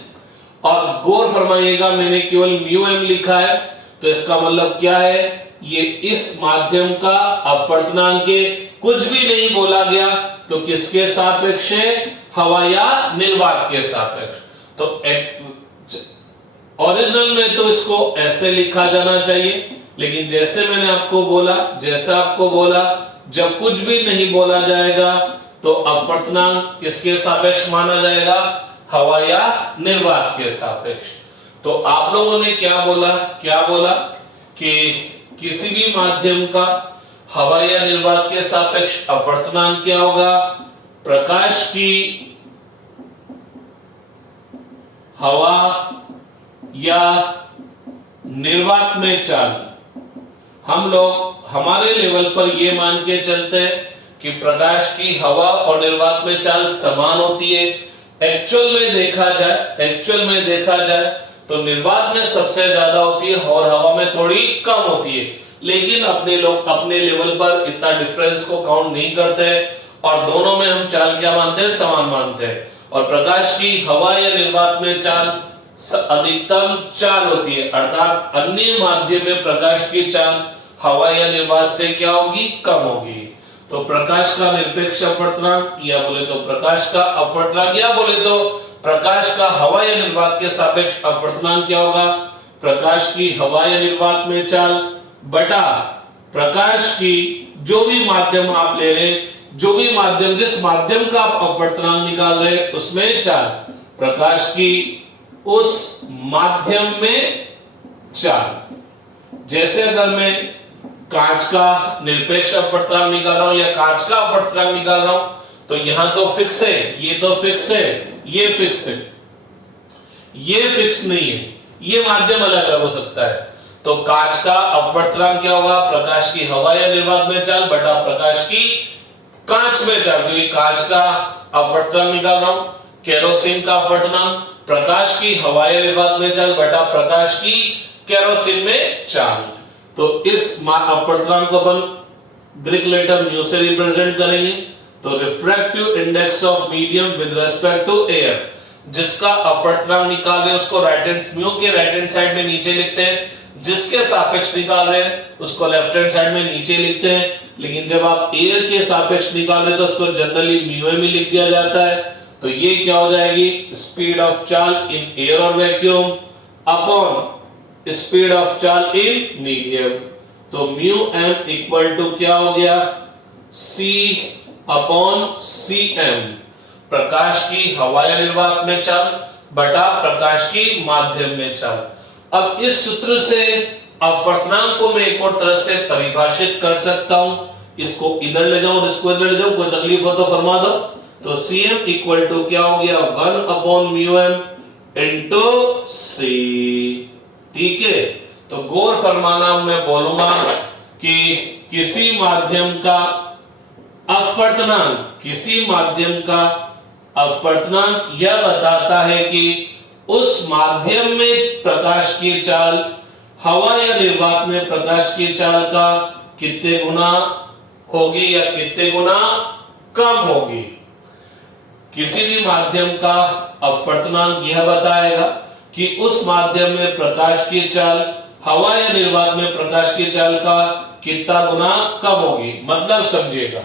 और गौर फरमाइएगा, मैंने केवल म्यू एम लिखा है, तो इसका मतलब क्या है, ये इस माध्यम का अपवर्तनांक के कुछ भी नहीं बोला गया, तो किसके सापेक्ष है, हवा या निर्वात के सापेक्ष। तो ओरिजिनल में तो इसको ऐसे लिखा जाना चाहिए, लेकिन जैसे मैंने आपको बोला, जैसा आपको बोला, जब कुछ भी नहीं बोला जाएगा तो अपवर्तनांक किसके सापेक्ष माना जाएगा, हवा या निर्वात के सापेक्ष। तो आप लोगों ने क्या बोला कि किसी भी माध्यम का हवा या निर्वात के सापेक्ष अपवर्तनांक क्या होगा, प्रकाश की हवा या निर्वात में चाल। हम लोग हमारे लेवल पर ये मान के चलते हैं कि प्रकाश की हवा और निर्वात में चाल समान होती है। एक्चुअल में देखा जाए तो निर्वात में सबसे ज्यादा होती है और हवा में थोड़ी कम होती है, लेकिन अपने लोग अपने लेवल पर इतना डिफरेंस को काउंट नहीं करते और दोनों में हम चाल क्या मानते हैं, समान मानते हैं। और प्रकाश की हवा या निर्वात में चाल अधिकतम चाल होती है, अर्थात अन्य माध्यम में प्रकाश की चाल हवा या निर्वात से क्या होगी, कम होगी। तो प्रकाश का निरपेक्ष अपवर्तनांक या बोले तो प्रकाश का अपवर्तनांक या बोले तो प्रकाश का हवा या निर्वात के सापेक्ष अपवर्तनांक क्या होगा, प्रकाश की हवा या निर्वात में चाल बटा प्रकाश की जो भी माध्यम आप ले रहे हैं, जो भी माध्यम, जिस माध्यम का आप अपवर्तनांक निकाल रहे हैं उसमें चाल, प्रकाश की उस माध्यम में चाल। जैसे अगर मैं कांच का निरपेक्ष अपवर्तनांक निकाल रहा हूं या कांच का अपवर्तनांक निकाल रहा हूं, तो यहां तो फिक्स है, ये तो फिक्स है, ये फिक्स है, ये फिक्स नहीं है, ये माध्यम अलग अलग हो सकता है। तो कांच का अपवर्तनांक क्या होगा, प्रकाश की हवा या निर्वात में चाल बटा प्रकाश की कांच में चाल, क्योंकि कांच का अपवर्तनांक निकाल रहा हूं, केरोसिन का अपवर्तनांक प्रकाश की हवा या निर्वात में चाल बटा प्रकाश की केरोसिन में चाल। तो इस अपवर्तनांक को अपन ग्रीक लेटर म्यू से रिप्रेजेंट करेंगे। तो refractive index of medium with respect to air, जिसका अपवर्तनांक निकाल रहे हैं उसको राइट हैंड म्यू के राइट हैंड साइड में नीचे लिखते हैं, जिसके सापेक्ष निकाल रहे हैं उसको लेफ्ट हैंड साइड में नीचे लिखते हैं। लेकिन जब आप एयर के सापेक्ष निकाल रहे हैं तो उसको जनरली म्यू एम ही लिख दिया जाता है। तो ये क्या हो जाएगी, स्पीड ऑफ चाल इन एयर और वैक्यूम अपॉन स्पीड ऑफ चाल इन मीडियम। तो म्यू एम इक्वल टू क्या हो गया, सी अपॉन सी एम, प्रकाश की हवा या निर्वात में चाल बटा प्रकाश की माध्यम में चाल। अब इस सूत्र से अपवर्तनांक को मैं एक और तरह से परिभाषित कर सकता हूं, इसको इधर ले जाऊं और इसको इधर ले जाऊं, कोई तकलीफ हो तो फरमा दो। तो Cm इक्वल टू क्या हो गया, 1 अपॉन म्यू एम इंटू सी। ठीक है, तो गौर फरमाना, मैं बोलूंगा कि किसी माध्यम का अपवर्तनांक, किसी माध्यम का अपवर्तनांक यह बताता है कि उस माध्यम में प्रकाश की चाल हवा या निर्वात में प्रकाश की चाल का कितने गुना होगी या कितने गुना कम होगी। किसी भी माध्यम का अपवर्तनांक यह बताएगा कि उस माध्यम में प्रकाश की चाल हवा या निर्वात में प्रकाश की चाल का कितना गुना कम होगी। मतलब समझिएगा,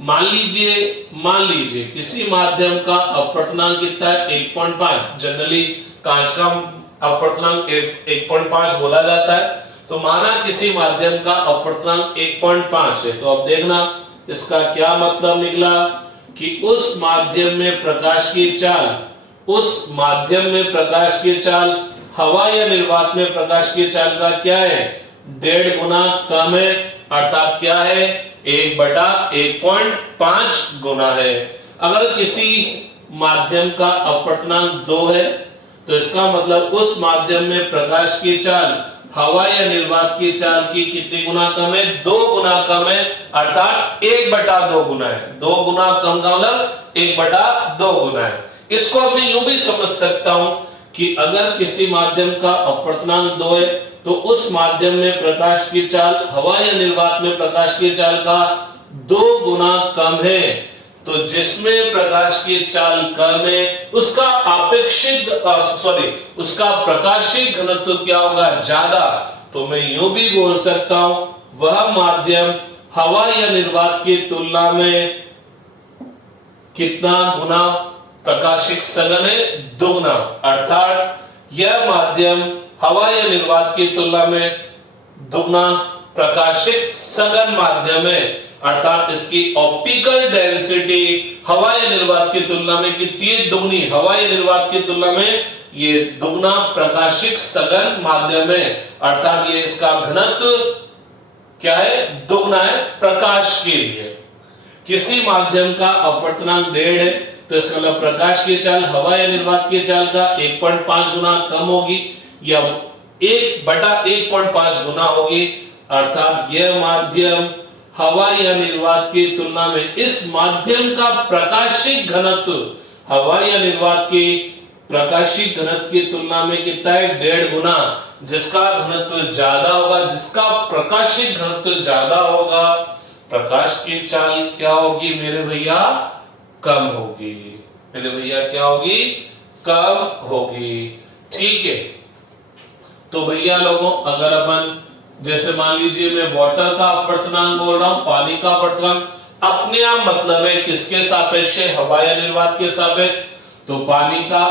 मान लीजिए किसी माध्यम का अपवर्तनांक कितना है, 1.5। जनरली कांच का अपवर्तनांक 1.5 बोला जाता है। तो माना किसी माध्यम का अपवर्तनांक 1.5 है, तो अब देखना इसका क्या मतलब निकला कि उस माध्यम में प्रकाश की चाल, उस माध्यम में प्रकाश की चाल हवा या निर्वात में प्रकाश की चाल का क्या है, 1.5 गुना कम है, अर्थात क्या है, 1/1.5 गुना है। अगर किसी माध्यम का अपवर्तनांक 2 है तो इसका मतलब उस माध्यम में प्रकाश की चाल हवा या निर्वात की चाल की कितनी गुना कम है, 2 गुना कम है, अर्थात 1/2 गुना है। 2 गुना कम का मतलब 1/2 गुना है। इसको मैं यूं भी समझ सकता हूं कि अगर किसी माध्यम का अपवर्तनांक 2 है तो उस माध्यम में प्रकाश की चाल हवा या निर्वात में प्रकाश की चाल का 2 गुना कम है। तो जिसमें प्रकाश की चाल कम है उसका उसका प्रकाशिक घनत्व क्या होगा, ज्यादा। तो मैं यूं भी बोल सकता हूं वह माध्यम हवा या निर्वात की तुलना में कितना गुना प्रकाशिक सघन है, दुगना। अर्थात यह माध्यम हवा या निर्वात की तुलना में दुगना प्रकाशिक सघन माध्यम है। अर्थात इसकी ऑप्टिकल डेंसिटी हवा या निर्वात की तुलना में कितनी है, दुगनी। हवा या निर्वात की तुलना में ये दुगना प्रकाशिक सघन माध्यम है। अर्थात ये इसका घनत्व क्या है, दुगना है प्रकाश के लिए। किसी माध्यम का अपवर्तनांक 1.5 है तो इसका मतलब प्रकाश की चाल हवा या निर्वात की चाल का 1.5 गुना कम होगी या 1/1.5 गुना होगी। अर्थात यह माध्यम हवा या निर्वात की तुलना में इस माध्यम का प्रकाशिक घनत्व हवा या निर्वात के प्रकाशिक घनत्व की तुलना में कितना है, 1.5 गुना। जिसका घनत्व ज्यादा होगा, जिसका प्रकाशिक घनत्व ज्यादा होगा, प्रकाश की चाल क्या होगी मेरे भैया, कम होगी। मेरे भैया क्या होगी, कम होगी। ठीक है। तो भैया लोगों अगर अपन जैसे मान लीजिए मैं वाटर का अपवर्तनांक बोल रहा हूं, पानी का अपवर्तनांक अपने आप मतलब है किसके सापेक्ष है, हवा या निर्वात के सापेक्ष। तो पानी का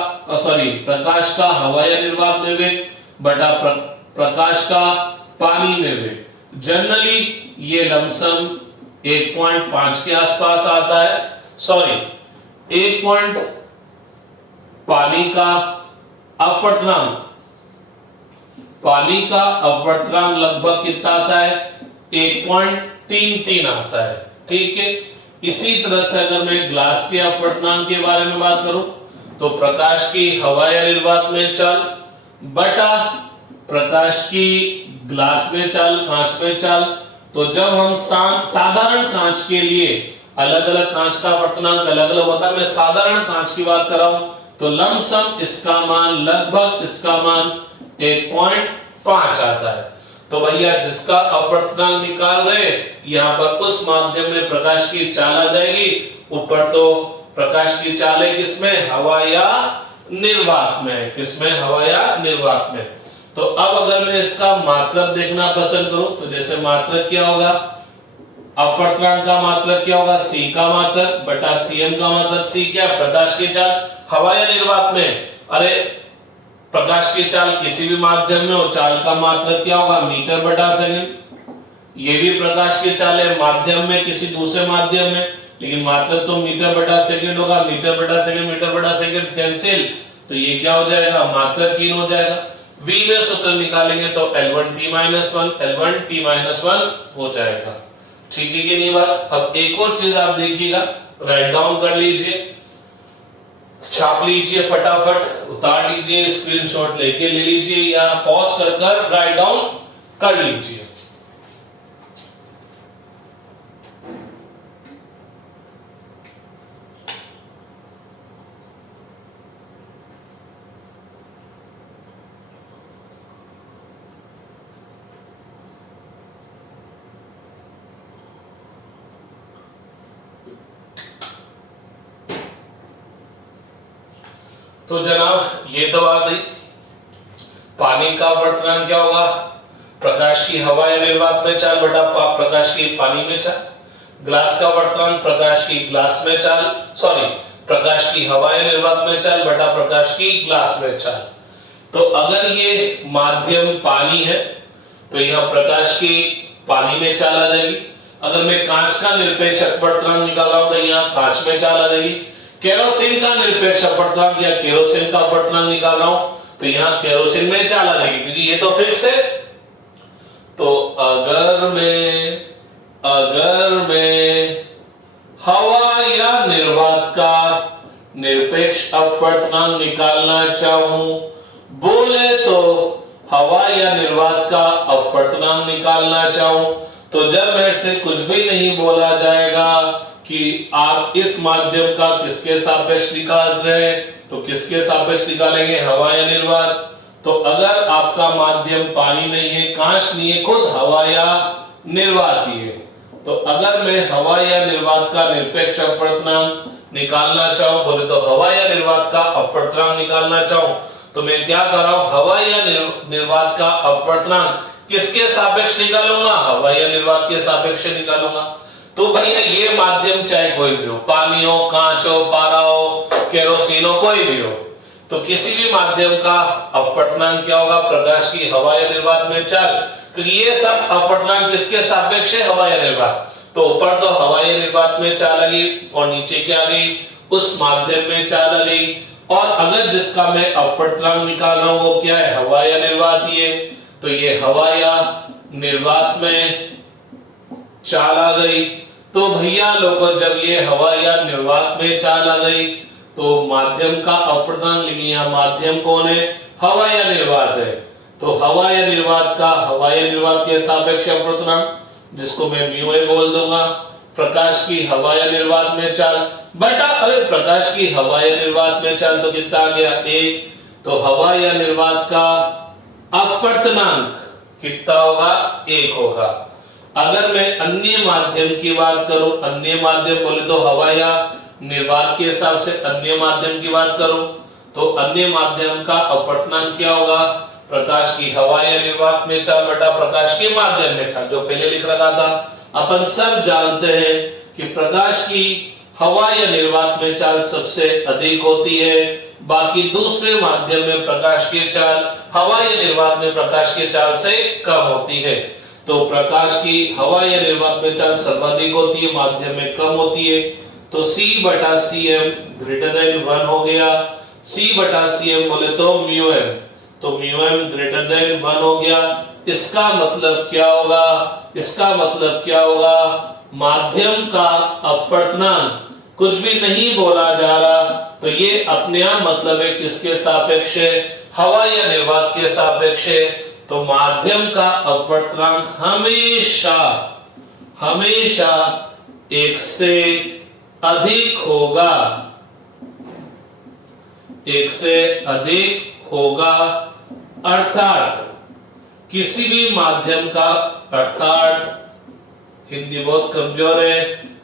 प्रकाश का हवा या निर्वात में वेग बटा प्रकाश का पानी में वेग। जनरली ये लमसम 1.5 के आसपास आता है। 1 पानी का अपवर्तनांक लगभग कितना आता है, 1.33 आता है। ठीक है। इसी तरह से अगर मैं ग्लास के अपवर्तनांक के बारे में बात करूं तो प्रकाश की हवा या निर्वात में चाल बटा प्रकाश की ग्लास में चाल, कांच में चाल। तो जब हम साधारण कांच के लिए अलग अलग कांच का अपवर्तनांक अलग अलग होता है, मैं साधारण कांच की बात कर रहा हूं तो लमसम इसका मान लगभग 1.5 आता है। तो भैया जिसका अपवर्तनांक निकाल रहे यहां पर उस माध्यम में प्रकाश की चाल आ जाएगी। ऊपर तो प्रकाश की चाल है किसमें, हवा या निर्वात में। किसमें, हवा या निर्वात में। तो अब अगर मैं इसका मात्रक देखना पसंद करूं तो जैसे मात्रक क्या होगा, अपवर्तनांक का मात्रक क्या होगा, c का मात्रक बटा cm का मात्रक। c क्या, प्रकाश की चाल हवा या निर्वात में। अरे प्रकाश की चाल किसी भी माध्यम में हो, चाल का मात्रक क्या होगा, मीटर बटा सेकंड। ये भी प्रकाश की चाल है माध्यम में, किसी दूसरे माध्यम में, लेकिन मात्रक तो मीटर बटा सेकंड होगा। मीटर बटा सेकंड कैंसिल, तो ये क्या हो जाएगा, मात्रक हीन हो जाएगा। v में सूत्र निकालेंगे तो L1t-1 हो जाएगा। ठीक है कि नहीं बात। अब एक और चीज आप देखिएगा, राइट डाउन कर लीजिए, छाप लीजिए, फटाफट उतार लीजिए, स्क्रीनशॉट लेके ले लीजिए या पॉज कर राइट डाउन कर लीजिए। तो जनाब ये तो बात है, पानी का अपवर्तनांक क्या होगा, प्रकाश की हवा या निर्वात में चाल बटा प्रकाश की पानी में चाल। ग्लास का अपवर्तनांक प्रकाश की ग्लास में चाल, प्रकाश की हवा या निर्वात में चाल बटा प्रकाश की ग्लास में चाल। तो अगर ये माध्यम पानी है तो यहां प्रकाश की पानी में चाल आ जाएगी। अगर मैं कांच का निरपेक्ष अपवर्तनांक निकाल रहा हूं तो यहां कांच में चाल आ जाएगी। केरोसिन का निरपेक्ष अपवर्तनांक या केरोसिन का अपवर्तनांक निकाल रहा हूं तो यहां केरोसिन में चाल आ जाएगी, क्योंकि ये तो फिक्स है। तो अगर मैं हवा या निर्वात का निरपेक्ष अपवर्तनांक निकालना चाहूं, बोले तो हवा या निर्वात का अपवर्तनांक निकालना चाहूं, तो जब मेरे से कुछ भी नहीं बोला जाएगा कि आप इस माध्यम का किसके सापेक्ष निकाल रहे हैं, तो किसके सापेक्ष निकालेंगे, हवा या निर्वात। तो अगर आपका माध्यम पानी नहीं है, कांच नहीं है, खुद हवा या निर्वात ही है, तो अगर मैं हवा या निर्वात का निरपेक्ष अपवर्तनांक निकालना चाहूं, बोले तो हवा या निर्वात का अपवर्तनांक निकालना चाहूं, तो मैं क्या कर रहा हूं, हवा या निर्वात का अपवर्तनांक किसके सापेक्ष निकालूंगा, हवा या निर्वात के सापेक्ष निकालूंगा। तो भैया ये माध्यम चाहे कोई भी हो, पानी हो, कांच हो, पारा हो, केरोसिन हो, कोई भी हो, तो किसी भी माध्यम का अपवर्तनांक क्या होगा, प्रकाश की हवा या निर्वात में चाल, क्योंकि ये सब अपवर्तनांक किसके सापेक्ष है, हवा या निर्वात। तो ऊपर तो हवा या निर्वात में चाल आ गई और नीचे क्या आ गई, उस माध्यम में चाल आ गई। और अगर जिसका मैं अपवर्तनांक निकाल रहा हूं वो क्या है, हवा या निर्वात ही है, तो ये हवा या निर्वात में चाल आ गई। तो भैया लोगों जब ये हवा या निर्वात में चाल आ गई तो माध्यम का अपवर्तनांक लिख लिया, माध्यम कौन है, हवा या निर्वात है, तो हवा या निर्वात का हवा या निर्वात के सापेक्ष अपवर्तनांक जिसको मैं म्यू ए बोल दूंगा, प्रकाश की हवा या निर्वात में चाल बटा, अरे प्रकाश की हवा या निर्वात में चाल तो कितना आ गया, एक, तो हवा या निर्वात का अपवर्तनांक कितना होगा, एक होगा। अगर मैं अन्य माध्यम की बात करूं, अन्य माध्यम बोले तो हवा या निर्वात के हिसाब से अन्य माध्यम की बात करूं, तो अन्य माध्यम का अपवर्तनांक क्या होगा, प्रकाश की हवा या निर्वात में चाल बटा प्रकाश के माध्यम में चाल, जो पहले लिख रखा था। अपन सब जानते हैं कि प्रकाश की हवा या निर्वात में चाल सबसे अधिक होती है, बाकी दूसरे माध्यम में प्रकाश की चाल हवा या निर्वात में प्रकाश की चाल से कम होती है। तो प्रकाश की हवा या निर्वात में चाल सर्वाधिक होती है, माध्यम में कम होती है, तो C बटा Cm ग्रेटर देन 1 हो गया। C बटा Cm बोले तो म्यू m, तो म्यू m ग्रेटर देन 1 हो गया। इसका मतलब क्या होगा, इसका मतलब क्या होगा, माध्यम का अपवर्तनांक कुछ भी नहीं बोला जा रहा, तो ये अपने आप मतलब है किसके सापेक्ष है, हवा या निर्वात के सापेक्ष है। तो माध्यम का अपवर्तनांक हमेशा हमेशा एक से अधिक होगा, एक से अधिक होगा, अर्थात किसी भी माध्यम का, अर्थात हिंदी बहुत कमजोर है,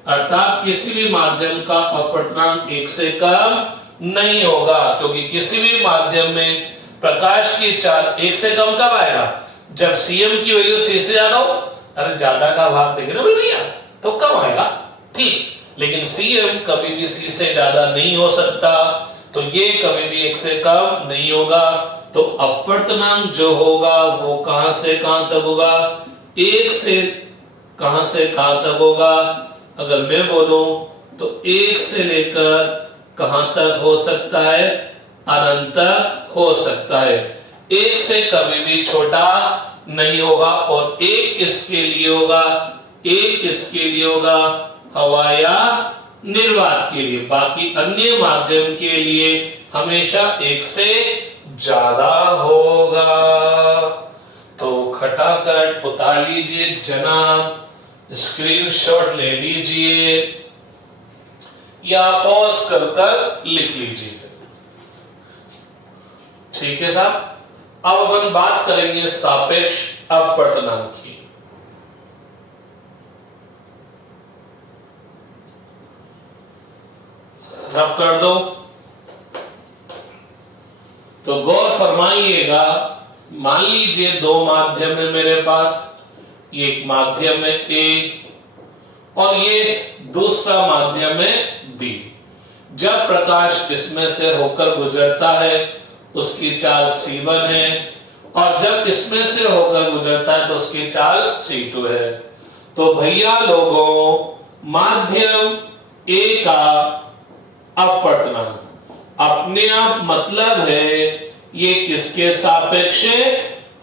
अर्थात किसी भी माध्यम का अपवर्तनांक एक से कम नहीं होगा, क्योंकि किसी भी माध्यम में प्रकाश की चाल एक से कम कब आएगा, जब Cm की वैल्यू C से ज्यादा हो, अरे ज्यादा का भाग देंगे ना भैया तो कम आएगा, ठीक, लेकिन Cm कभी भी C से ज्यादा नहीं हो सकता, तो ये कभी भी एक से कम नहीं होगा। तो अपवर्तनांक जो होगा वो कहां से कहां तक होगा, एक से कहां तक होगा, अगर मैं बोलूं तो एक से लेकर कहां तक हो सकता है, अनंत तक हो सकता है, एक से कभी भी छोटा नहीं होगा। और एक किसके लिए होगा, एक किसके लिए होगा, हवा या निर्वात के लिए, बाकी अन्य माध्यम के लिए हमेशा एक से ज्यादा होगा। तो खटाखट उतार लीजिए जनाब, स्क्रीनशॉट ले लीजिए या पॉज कर लिख लीजिए, ठीक है साहब। अब अपन बात करेंगे सापेक्ष अपवर्तनांक की। रब कर दो तो गौर फरमाइएगा, मान लीजिए दो माध्यम है मेरे पास, एक माध्यम है A और ये दूसरा माध्यम है B। जब प्रकाश इसमें से होकर गुजरता है उसकी चाल C1 है, और जब इसमें से होकर गुजरता है तो उसकी चाल C2 है। तो भैया लोगों, माध्यम A का अपवर्तनांक अपने आप मतलब है ये किसके सापेक्ष है,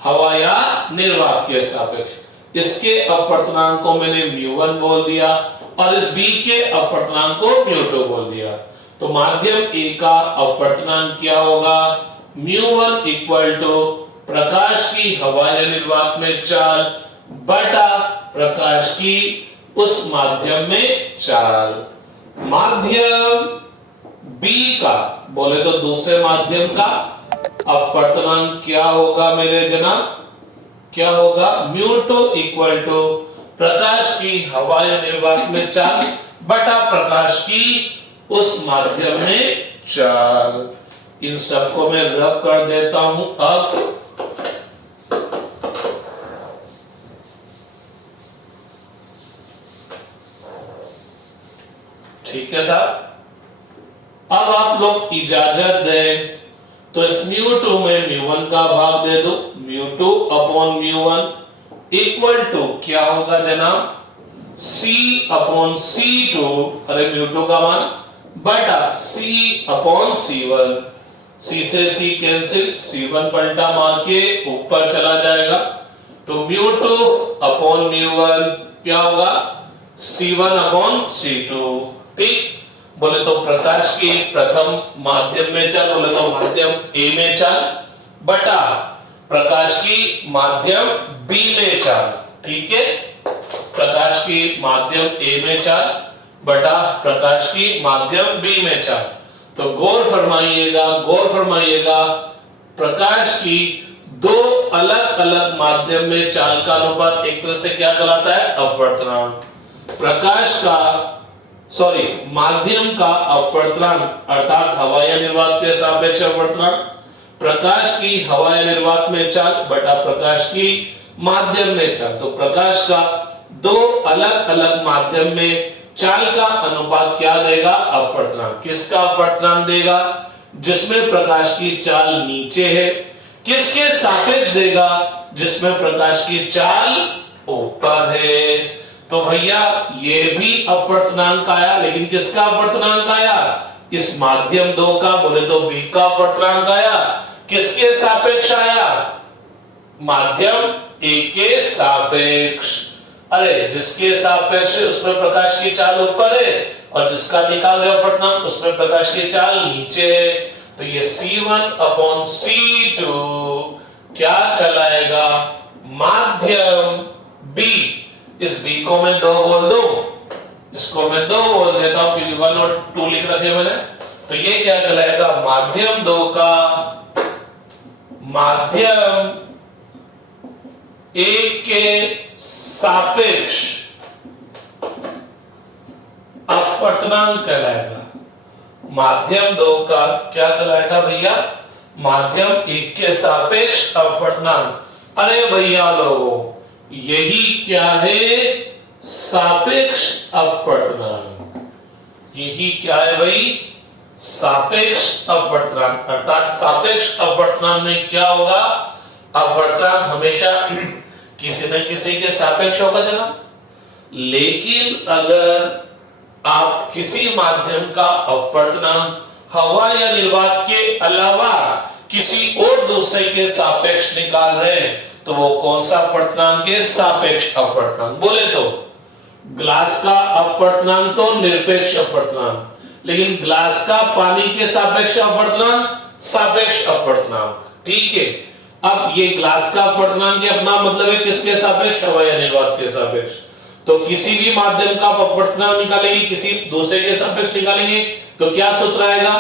हवा या निर्वात के सापेक्ष। इसके अपवर्तनांक को मैंने μ1 बोल दिया और इस B के अपवर्तनांक को μ2 बोल दिया। तो माध्यम A का अपवर्तनांक क्या होगा, μ1 इक्वल टू प्रकाश की हवा या निर्वात में चाल बटा प्रकाश की उस माध्यम में चाल। माध्यम B का बोले तो दूसरे माध्यम का अपवर्तनांक क्या होगा मेरे जनाब, क्या होगा, म्यू2 इक्वल टू प्रकाश की हवा या निर्वात में चाल बटा प्रकाश की उस माध्यम में चाल। इन सबको मैं रब कर देता हूं। अब ठीक है साहब, अब आप लोग इजाजत दें तो इस म्यू2 में म्यू1 का भाग दे दो, म्यू2 अपॉन म्यू1 इक्वल टू क्या होगा जनाब, C अपॉन C2, अरे म्यू2 का मान बटा C अपॉन C1, C से C कैंसिल, C1 पलटा मार के ऊपर चला जाएगा, तो म्यू2 अपॉन म्यू1 क्या होगा, C1 अपॉन C2। ठीक, बोले तो प्रकाश की प्रथम माध्यम में चाल, बोले तो माध्यम A में चाल बटा प्रकाश की माध्यम B में चाल। ठीक है, प्रकाश की माध्यम A में चाल बटा प्रकाश की माध्यम B में चाल। तो गौर फरमाइएगा प्रकाश की दो अलग अलग माध्यम में चाल का अनुपात एक तरह से क्या कहलाता है, अपवर्तनांक। प्रकाश का माध्यम का अपवर्तनांक अर्थात हवा या निर्वात के सापेक्ष अपवर्तनांक, प्रकाश की हवा या निर्वात में चाल बटा प्रकाश की माध्यम में चाल। तो प्रकाश का दो अलग अलग माध्यम में चाल का अनुपात क्या देगा, अपवर्तनांक। किसका अपवर्तनांक देगा, जिसमें प्रकाश की चाल नीचे है। किसके सापेक्ष देगा, जिसमें प्रकाश की चाल ऊपर है। तो भैया ये भी अपवर्तनांक आया, लेकिन किसका अपवर्तनांक आया, इस माध्यम 2 का, बोले तो B का अपवर्तनांक आया। किसके सापेक्ष आया, माध्यम A के सापेक्ष। अरे जिसके सापेक्ष है उसमें प्रकाश की चाल ऊपर है और जिसका निकाल रहे अपवर्तनांक उसमें प्रकाश की चाल नीचे है। तो ये C1 अपॉन C2 क्या कहलाएगा, माध्यम B। इस B को मैं 2 बोल दूं, इसको मैं 2 बोल देता हूं क्योंकि 1 और 2 लिख रखे मैंने। तो ये क्या कहलाएगा, माध्यम 2 का माध्यम 1 के सापेक्ष अपवर्तनांक कहलाएगा। माध्यम 2 का क्या कहलाएगा भैया, माध्यम 1 के सापेक्ष अपवर्तनांक। अरे भैया लोगों, यही क्या है, सापेक्ष अपवर्तनांक। यही क्या है भाई, सापेक्ष अपवर्तनांक। अर्थात सापेक्ष अपवर्तनांक में क्या होगा, अपवर्तनांक हमेशा किसी न किसी के सापेक्ष होगा जनाब। लेकिन अगर आप किसी माध्यम का अपवर्तनांक हवा या निर्वात के अलावा किसी और दूसरे के सापेक्ष निकाल रहे हैं तो वो कौन सा अपवर्तनांक है, सापेक्ष अपवर्तनांक। बोले तो ग्लास का अपवर्तनांक तो निरपेक्ष अपवर्तनांक, लेकिन ग्लास का पानी के सापेक्ष अपवर्तनांक सापेक्ष अपवर्तनांक। ठीक है, अब ये ग्लास का अपवर्तनांक के अपना मतलब है किसके सापेक्ष, हवा या निर्वात के सापेक्ष। तो किसी भी माध्यम का अपवर्तनांक निकालेंगे, किसी दूसरे के सापेक्ष निकालेंगे तो क्या सूत्र आएगा,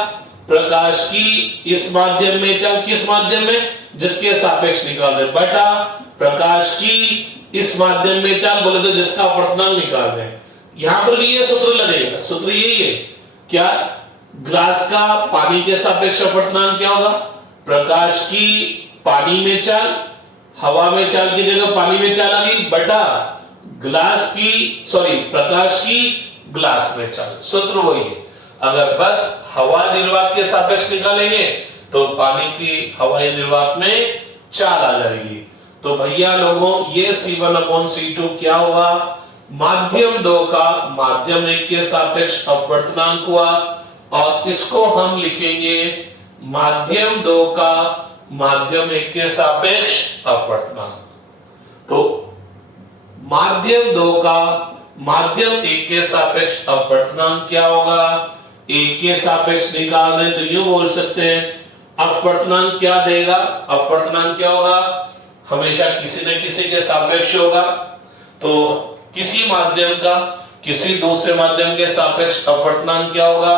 प्रकाश की इस माध्यम में चाल, किस माध्यम में, जिसके सापेक्ष निकाल रहे, बटा प्रकाश की इस माध्यम में चाल, बोले तो जिसका अपवर्तनांक निकाल रहे हैं। यहां पर भी ये सूत्र लगेगा, सूत्र यही है क्या, ग्लास का पानी के सापेक्ष अपवर्तनांक क्या होगा, प्रकाश की पानी में चाल, हवा में चाल की जगह पानी में चाल आ गई, बटा प्रकाश की ग्लास में चाल। सूत्र वही है। अगर बस हवा निर्वात के सापेक्ष निकालेंगे तो पानी की हवाई निर्वात में चाल आ जाएगी। तो भैया लोगों, ये C1 अपॉन C2 क्या हुआ, माध्यम 2 का माध्यम 1 के सापेक्ष अपवर्तनांक हुआ, और इसको हम लिखेंगे माध्यम 2 का माध्यम 1 के सापेक्ष अपवर्तनांक। तो माध्यम 2 का माध्यम 1 के सापेक्ष अपवर्तनांक क्या होगा, 1 के सापेक्ष निकाल रहे तो यूं बोल सकते हैं अपवर्तनांक क्या देगा, अपवर्तनांक क्या होगा, हमेशा किसी न किसी के सापेक्ष होगा। तो किसी माध्यम का किसी दूसरे माध्यम के सापेक्ष अपवर्तनांक क्या होगा,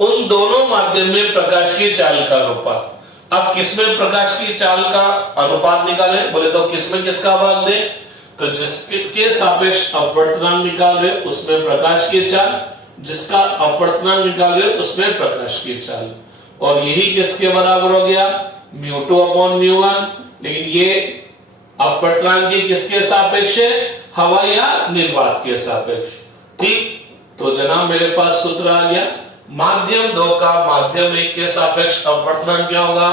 उन दोनों माध्यम में प्रकाश की चाल का अनुपात। अब किसमें प्रकाश की चाल का अनुपात निकालें, बोले तो किसमें किसका भाग दें, तो जिसके सापेक्ष अपवर्तनांक निकाल रहे उसमें प्रकाश की चाल, जिसका अपवर्तनांक निकाल रहे उसमें प्रकाश की चाल, और यही किसके बराबर हो गया, μ2 अपॉन μ1। लेकिन ये अपवर्तनांक की किसके सापेक्ष है, हवा या निर्वात के सापेक्ष। ठीक, तो जनाब मेरे पास सूत्र आ गया, माध्यम 2 का माध्यम 1 के सापेक्ष अपवर्तनांक क्या होगा,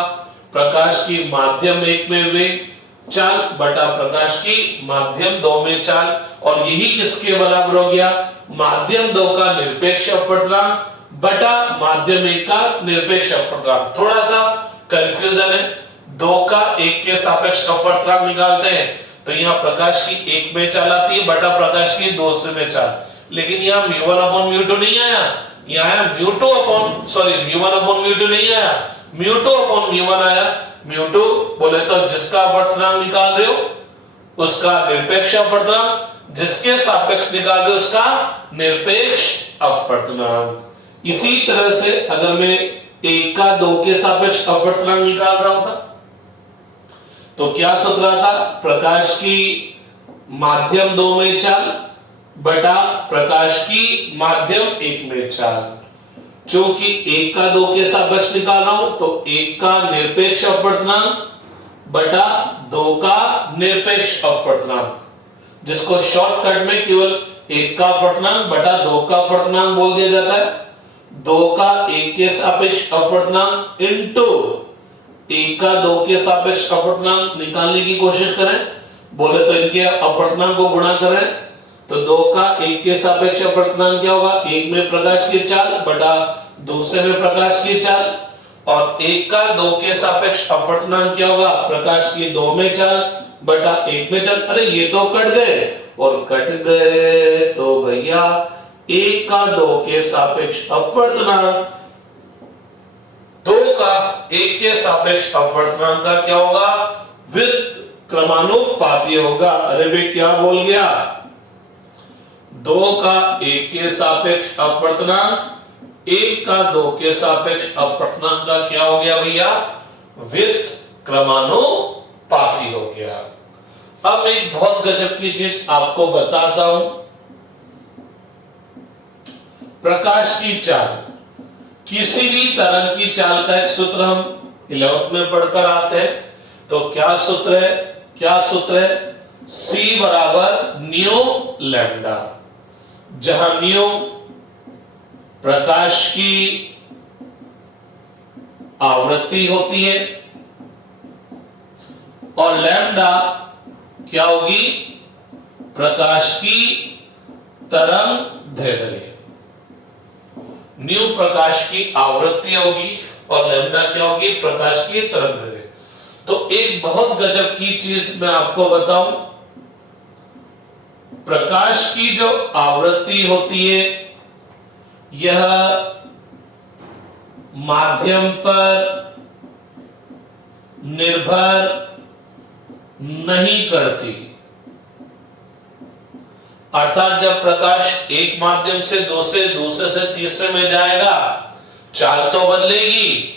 प्रकाश की माध्यम 1 में वेग चाल बटा प्रकाश की माध्यम 2 में चाल, और यही किसके बराबर हो गया, माध्यम 2 का निरपेक्ष अपवर्तनांक बटा माध्यम 1 का निरपेक्ष अपवर्तनांक। थोड़ा सा कंफ्यूजन है, 2 का 1 के सापेक्ष अपवर्तनांक निकालते हैं तो यहाँ प्रकाश की 1 में चाल आती है बटा प्रकाश की 2 में चाल, लेकिन यहाँ μ1 अपॉन μ2 नहीं आया, यहाँ आया μ1 अपॉन μ2 नहीं आया, μ2 अपॉन μ1 आया। μ2 बोले तो जिसका अपवर्तनांक निकाल रहे हो उसका निरपेक्ष अपवर्तनांक, जिसके सापेक्ष निकाल रहे हो उसका निरपेक्ष अपवर्तनांक। इसी तरह से अगर मैं 1 का 2 के सापेक्ष अपवर्तनांक निकाल रहा होता तो क्या सूत्र आता, प्रकाश की माध्यम 2 में चाल बटा प्रकाश की माध्यम 1 में चाल। चूंकि 1 का 2 के सापेक्ष निकाल रहा हूं तो 1 का निरपेक्ष अपवर्तनांक बटा 2 का निरपेक्ष अपवर्तनांक, जिसको शॉर्टकट में केवल 1 का अपवर्तनांक बटा 2 का अपवर्तनांक बोल दिया जाता है। 2 का 1 के सापेक्ष अपवर्तनांक इनटू 1 का 2 के सापेक्ष अपवर्तनांक निकालने की कोशिश करें, बोले तो इनके अपवर्तनांक को गुणा करें तो 2 का 1 के सापेक्ष अपवर्तनांक क्या होगा, 1 में प्रकाश की चाल बटा दूसरे में प्रकाश की चाल, और 1 का 2 के सापेक्ष अपवर्तनांक क्या होगा, प्रकाश की 2 में चाल बटा 1 में चाल। अरे ये तो कट गए, और कट गए तो भैया 1 का 2 के सापेक्ष अपवर्तनांक 2 का 1 के सापेक्ष अपवर्तनांक का क्या होगा, व्युत्क्रमानुपाती क्रमानुपाती होगा। अरे भाई क्या बोल गया, 2 का 1 के सापेक्ष अपवर्तनांक 1 का 2 के सापेक्ष अपवर्तनांक का क्या हो गया भैया, व्युत्क्रमानुपाती हो गया। अब एक बहुत गजब की चीज आपको बताता हूं, प्रकाश की चाल, किसी भी तरंग की चाल का एक सूत्र हम 11th में पढ़कर आते हैं। तो क्या सूत्र है, क्या सूत्र है, C बराबर न्यू लैम्डा, जहां न्यू प्रकाश की आवृत्ति होती है और लैम्डा क्या होगी, प्रकाश की तरंग दैर्ध्य। न्यू प्रकाश की आवृत्ति होगी और लैम्डा क्या होगी, प्रकाश की तरंग दैर्ध्य। तो एक बहुत गजब की चीज मैं आपको बताऊं, प्रकाश की जो आवृत्ति होती है यह माध्यम पर निर्भर नहीं करती, अर्थात जब प्रकाश एक माध्यम से दूसरे से तीसरे में जाएगा चाल तो बदलेगी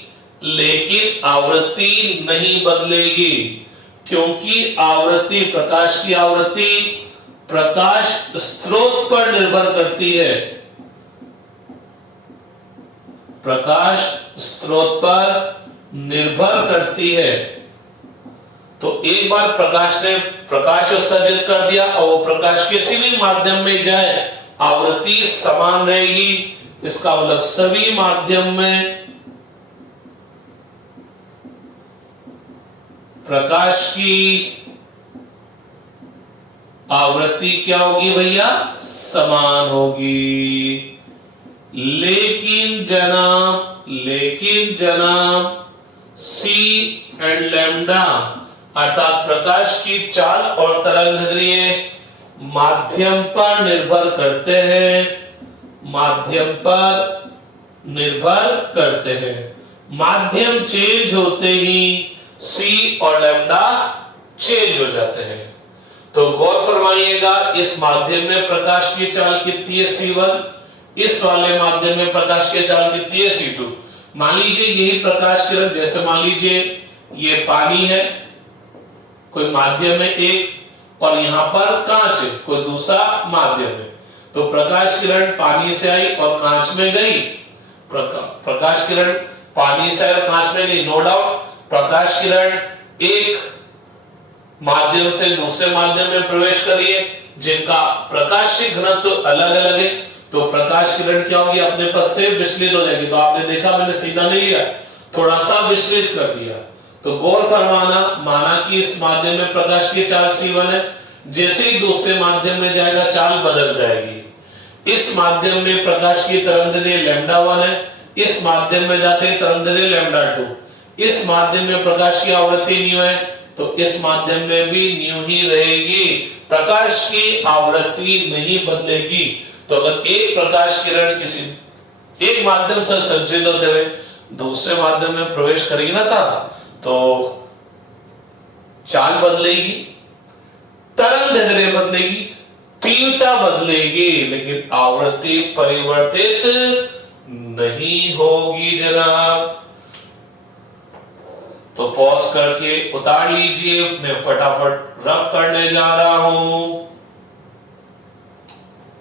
लेकिन आवृत्ति नहीं बदलेगी, क्योंकि आवृत्ति, प्रकाश की आवृत्ति प्रकाश स्रोत पर निर्भर करती है, प्रकाश स्रोत पर निर्भर करती है। तो एक बार प्रकाश ने प्रकाश उत्सर्जित कर दिया और वो प्रकाश किसी भी माध्यम में जाए आवृत्ति समान रहेगी। इसका मतलब सभी माध्यम में प्रकाश की आवृत्ति क्या होगी भैया, समान होगी। लेकिन जनाब C एंड लैम्डा अर्थात प्रकाश की चाल और तरंगदैर्घ्य माध्यम पर निर्भर करते हैं, माध्यम पर निर्भर करते हैं। माध्यम चेंज होते ही C और लैम्डा चेंज हो जाते हैं। तो गौर फरमाइएगा, इस माध्यम में प्रकाश की चाल कितनी है, C1, इस वाले माध्यम में प्रकाश की चाल कितनी है, C2। मान लीजिए यही प्रकाश किरण, जैसे मान लीजिए ये पानी है कोई माध्यम में एक, और यहां पर कांच है कोई दूसरा माध्यम है, तो प्रकाश किरण पानी से आई और कांच में गई, प्रकाश किरण पानी से आई और कांच में गई, नो डाउट प्रकाश किरण एक माध्यम से दूसरे माध्यम में प्रवेश करी है जिनका प्रकाशीय घनत्व अलग अलग है, तो प्रकाश किरण क्या होगी, अपने पर से विचलित हो जाएगी। तो आपने देखा मैंने सीधा नहीं लिया, थोड़ा सा विचलित कर दिया। तो गौर फरमाना, माना कि इस माध्यम में प्रकाश की चाल c1 है, जैसे ही दूसरे माध्यम में जाएगा चाल बदल जाएगी। इस माध्यम में प्रकाश की तरंगदैर्घ्य λ1 है, इस माध्यम में जाते ही तरंगदैर्घ्य λ2, इस माध्यम में प्रकाश की आवृत्ति न्यू है, तो इस माध्यम में भी न्यू ही रहेगी, प्रकाश की आवृत्ति नहीं बदलेगी। तो अगर एक प्रकाश किरण किसी एक माध्यम से संचरित होते हुए दूसरे माध्यम में प्रवेश करेगी ना साहब, तो चाल बदलेगी, तरंगदैर्घ्य बदलेगी, तीव्रता बदलेगी, लेकिन आवृत्ति परिवर्तित नहीं होगी जनाब। तो पॉज करके उतार लीजिए, मैं फटाफट रब करने जा रहा हूं,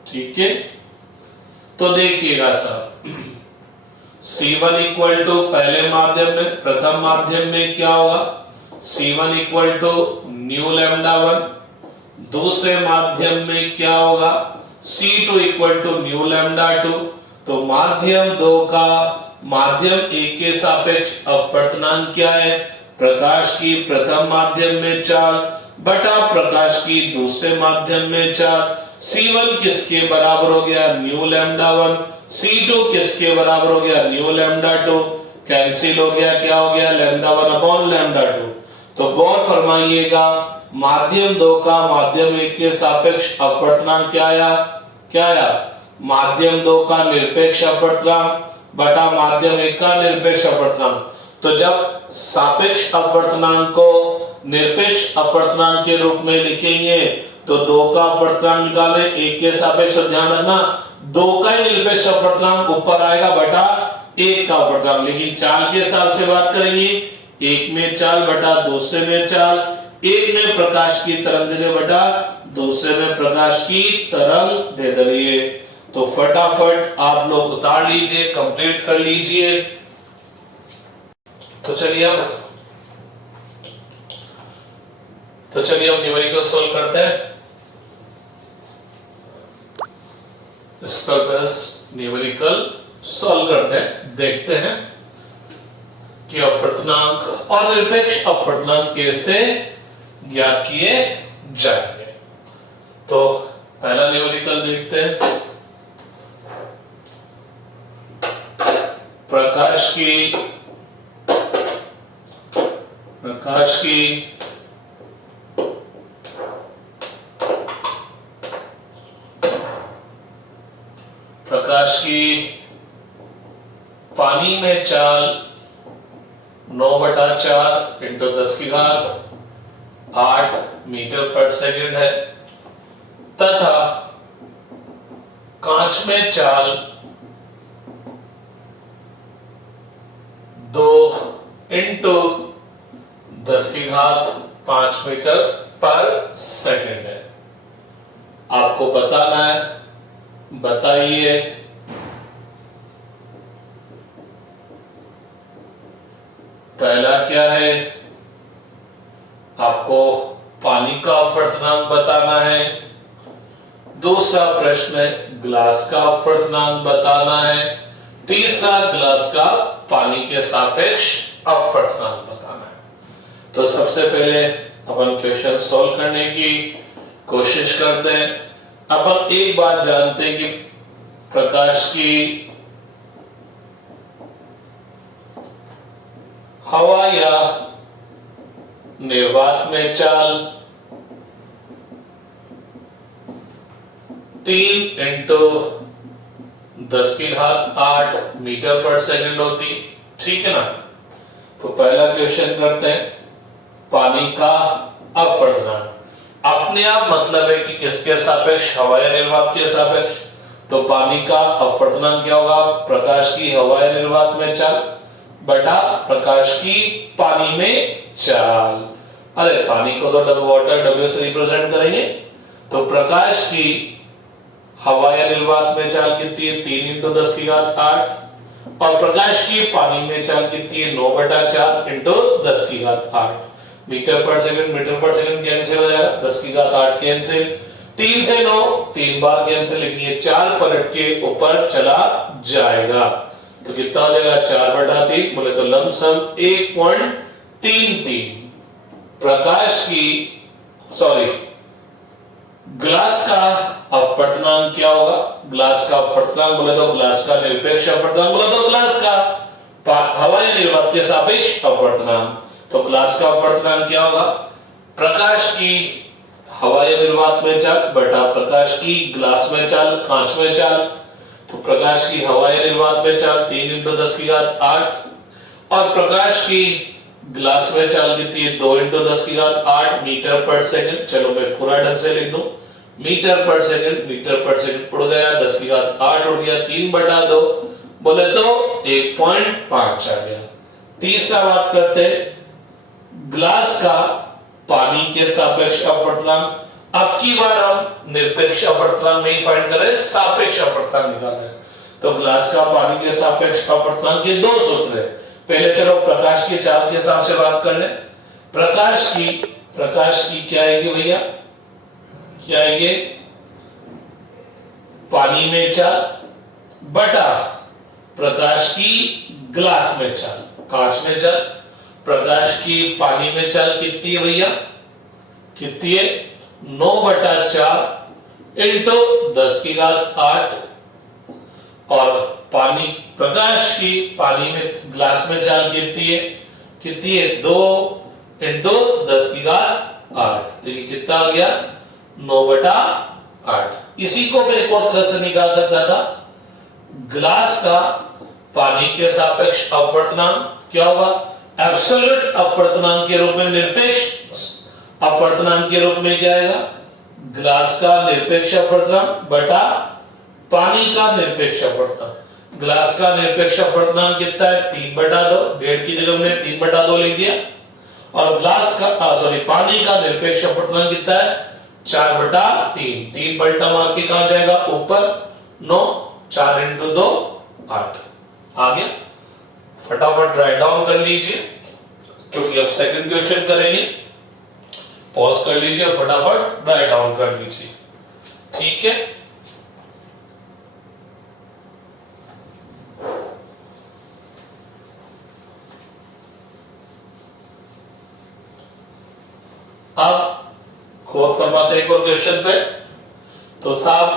ठीक है। तो देखिएगा सर, C1 इक्वल टू पहले माध्यम में, प्रथम माध्यम में क्या होगा, C1 इक्वल टू न्यू λ1, दूसरे माध्यम में क्या होगा, C2 इक्वल टू न्यू λ2। तो माध्यम दो का माध्यम एक के सापेक्ष अपवर्तनांक क्या है, प्रकाश की प्रथम माध्यम में चाल बटा प्रकाश की दूसरे माध्यम में चाल। C1 किसके बराबर हो गया, न्यू λ1, C2 किसके बराबर हो गया, न्यू λ2, कैंसिल हो गया, क्या हो गया, λ1 अपॉन λ2। तो गौर फरमाइएगा, माध्यम दो का माध्यम एक के सापेक्ष अपवर्तनांक क्या आया, माध्यम दो का निरपेक्ष अपवर्तनांक बटा माध्यम एक का निरपेक्ष अपवर्तनांक। तो जब सापेक्ष अपवर्तनांक को निरपेक्ष अपवर्तनांक के रूप में लिखेंगे तो दो का अपवर्तनांक निकालें, एक के सापेक्ष, ध्यान रखना दो का ही निरपेक्ष अपवर्तनांक ऊपर आएगा बटा एक का अपवर्तनांक, लेकिन चाल के हिसाब से बात करेंगे, एक में चाल बटा दूसरे में चाल, एक में प्रकाश की तरंगदैर्घ्य बटा दूसरे में प्रकाश की तरंगदैर्घ्य। तो फटाफट आप लोग उतार लीजिए, कंप्लीट कर लीजिए। तो चलिए हम न्यूमेरिकल सॉल्व करते हैं। इस पर बस न्यूमेरिकल सॉल्व करते हैं, देखते हैं कि अपवर्तनांक और निरपेक्ष अपवर्तनांक कैसे ज्ञात किए जाएंगे। तो पहला न्यूमेरिकल देखते हैं। प्रकाश की पानी में चाल 9/4 इंटू 10⁸ मीटर पर सेकंड है, तथा कांच में चाल 2 इंटू 10⁵ मीटर पर सेकंड है। आपको बताना है, बताइए पहला क्या है, आपको पानी का अपवर्तनांक बताना है, दूसरा प्रश्न है ग्लास का अपवर्तनांक बताना है, तीसरा ग्लास का पानी के सापेक्ष अपवर्तनांक बताना है। तो सबसे पहले अपन क्वेश्चन सॉल्व करने की कोशिश करते हैं। अपन एक बात जानते हैं कि प्रकाश की हवा या निर्वात में चाल 3 इंटू 10⁸ मीटर पर सेकंड होती, ठीक है ना। तो पहला क्वेश्चन करते हैं, पानी का अपवर्तनांक अपने आप मतलब है कि किसके सापेक्ष, हवा या निर्वात के सापेक्ष। तो पानी का अपवर्तनांक क्या होगा, प्रकाश की हवा या निर्वात में चाल बटा प्रकाश की पानी में चाल। अरे पानी को तो वाटर W से रिप्रेजेंट करेंगे, तो प्रकाश की हवा या निर्वात में चाल कितनी है 3 इंटू 10 की घात 8, और प्रकाश की पानी में चाल कितनी है 9 बटा 4 इंटू 10 की घात 8। मीटर पर सेकंड कैंसिल हो जाएगा, 10 की घात 8 कैंसिल, 3 से 9 3 बार कैंसिल, लेकिन ये 4 पलट के ऊपर चला जाएगा, तो कितना हो जाएगा 4 बटा 3, बोले तो लमसम 1.33 प्रकाश की ग्लास का अपवर्तनांक क्या होगा। ग्लास का अपवर्तनांक बोले तो ग्लास का निरपेक्ष अपवर्तनांक बोले तो ग्लास का हवा या निर्वात के सापेक्ष अपवर्तनांक, तो ग्लास का अपवर्तनांक क्या होगा, प्रकाश की हवा या निर्वात में चाल बटा प्रकाश की ग्लास में चाल कांच में चाल, तो प्रकाश की हवा या निर्वात में चाल 3 इंटू 10 की घात 8, और प्रकाश की ग्लास में चाल कितनी है 2 इंटू 10 की घात 8 मीटर पर सेकंड। चलो मैं पूरा ढंग से लिख दूं, मीटर पर सेकंड उड़ गया, 10 की घात 8 उड़ गया, 3 बटा 2 बोले तो 1.5 आ गया। तीसरा बात करते हैं ग्लास का पानी के सापेक्ष अपवर्तनांक। अब की बार हम निरपेक्ष अपवर्तनांक नहीं फाइंड कर रहे, सापेक्ष अपवर्तनांक निकाल रहे हैं। तो ग्लास का पानी के सापेक्ष अपवर्तनांक के दो सूत्र है। पहले चलो प्रकाश की चाल के हिसाब से बात कर ले। प्रकाश की क्या आएगी भैया, क्या आएगी, पानी में चाल बटा प्रकाश की ग्लास में चाल कांच में चाल। प्रकाश की पानी में चाल कितनी है भैया, कितनी है 9 बटा 4 इंटू 10 की घात 8, और पानी प्रकाश की पानी में ग्लास में चाल कितनी है 2 इंटू 10 की घात 8, तो ये कितना आ गया 9 बटा 8। इसी को मैं एक और तरह से निकाल सकता था, ग्लास का पानी के सापेक्ष अपवर्तनांक क्या होगा, एब्सोल्यूट अपवर्तनांक के रूप में निरपेक्ष अपवर्तनांक के रूप में क्या आएगा, ग्लास का निरपेक्ष अपवर्तनांक बटा पानी का निरपेक्ष अपवर्तनांक। ग्लास का निरपेक्ष अपवर्तनांक कितना है 3 बटा 2, 1.5 की जगह हमने 3 बटा 2 लिख दिया, और ग्लास का पानी का निरपेक्ष अपवर्तनांक कितना है 4 बटा 3, 3 पलटा मार के कहां जाएगा ऊपर 9, 4 इंटू 2 8 आ गया। फटाफट राइट डाउन कर लीजिए, क्योंकि अब सेकंड क्वेश्चन करेंगे। पॉज कर लीजिए, फटाफट राइट डाउन कर लीजिए, ठीक है। अब गौर फरमाते एक और क्वेश्चन पे, तो साहब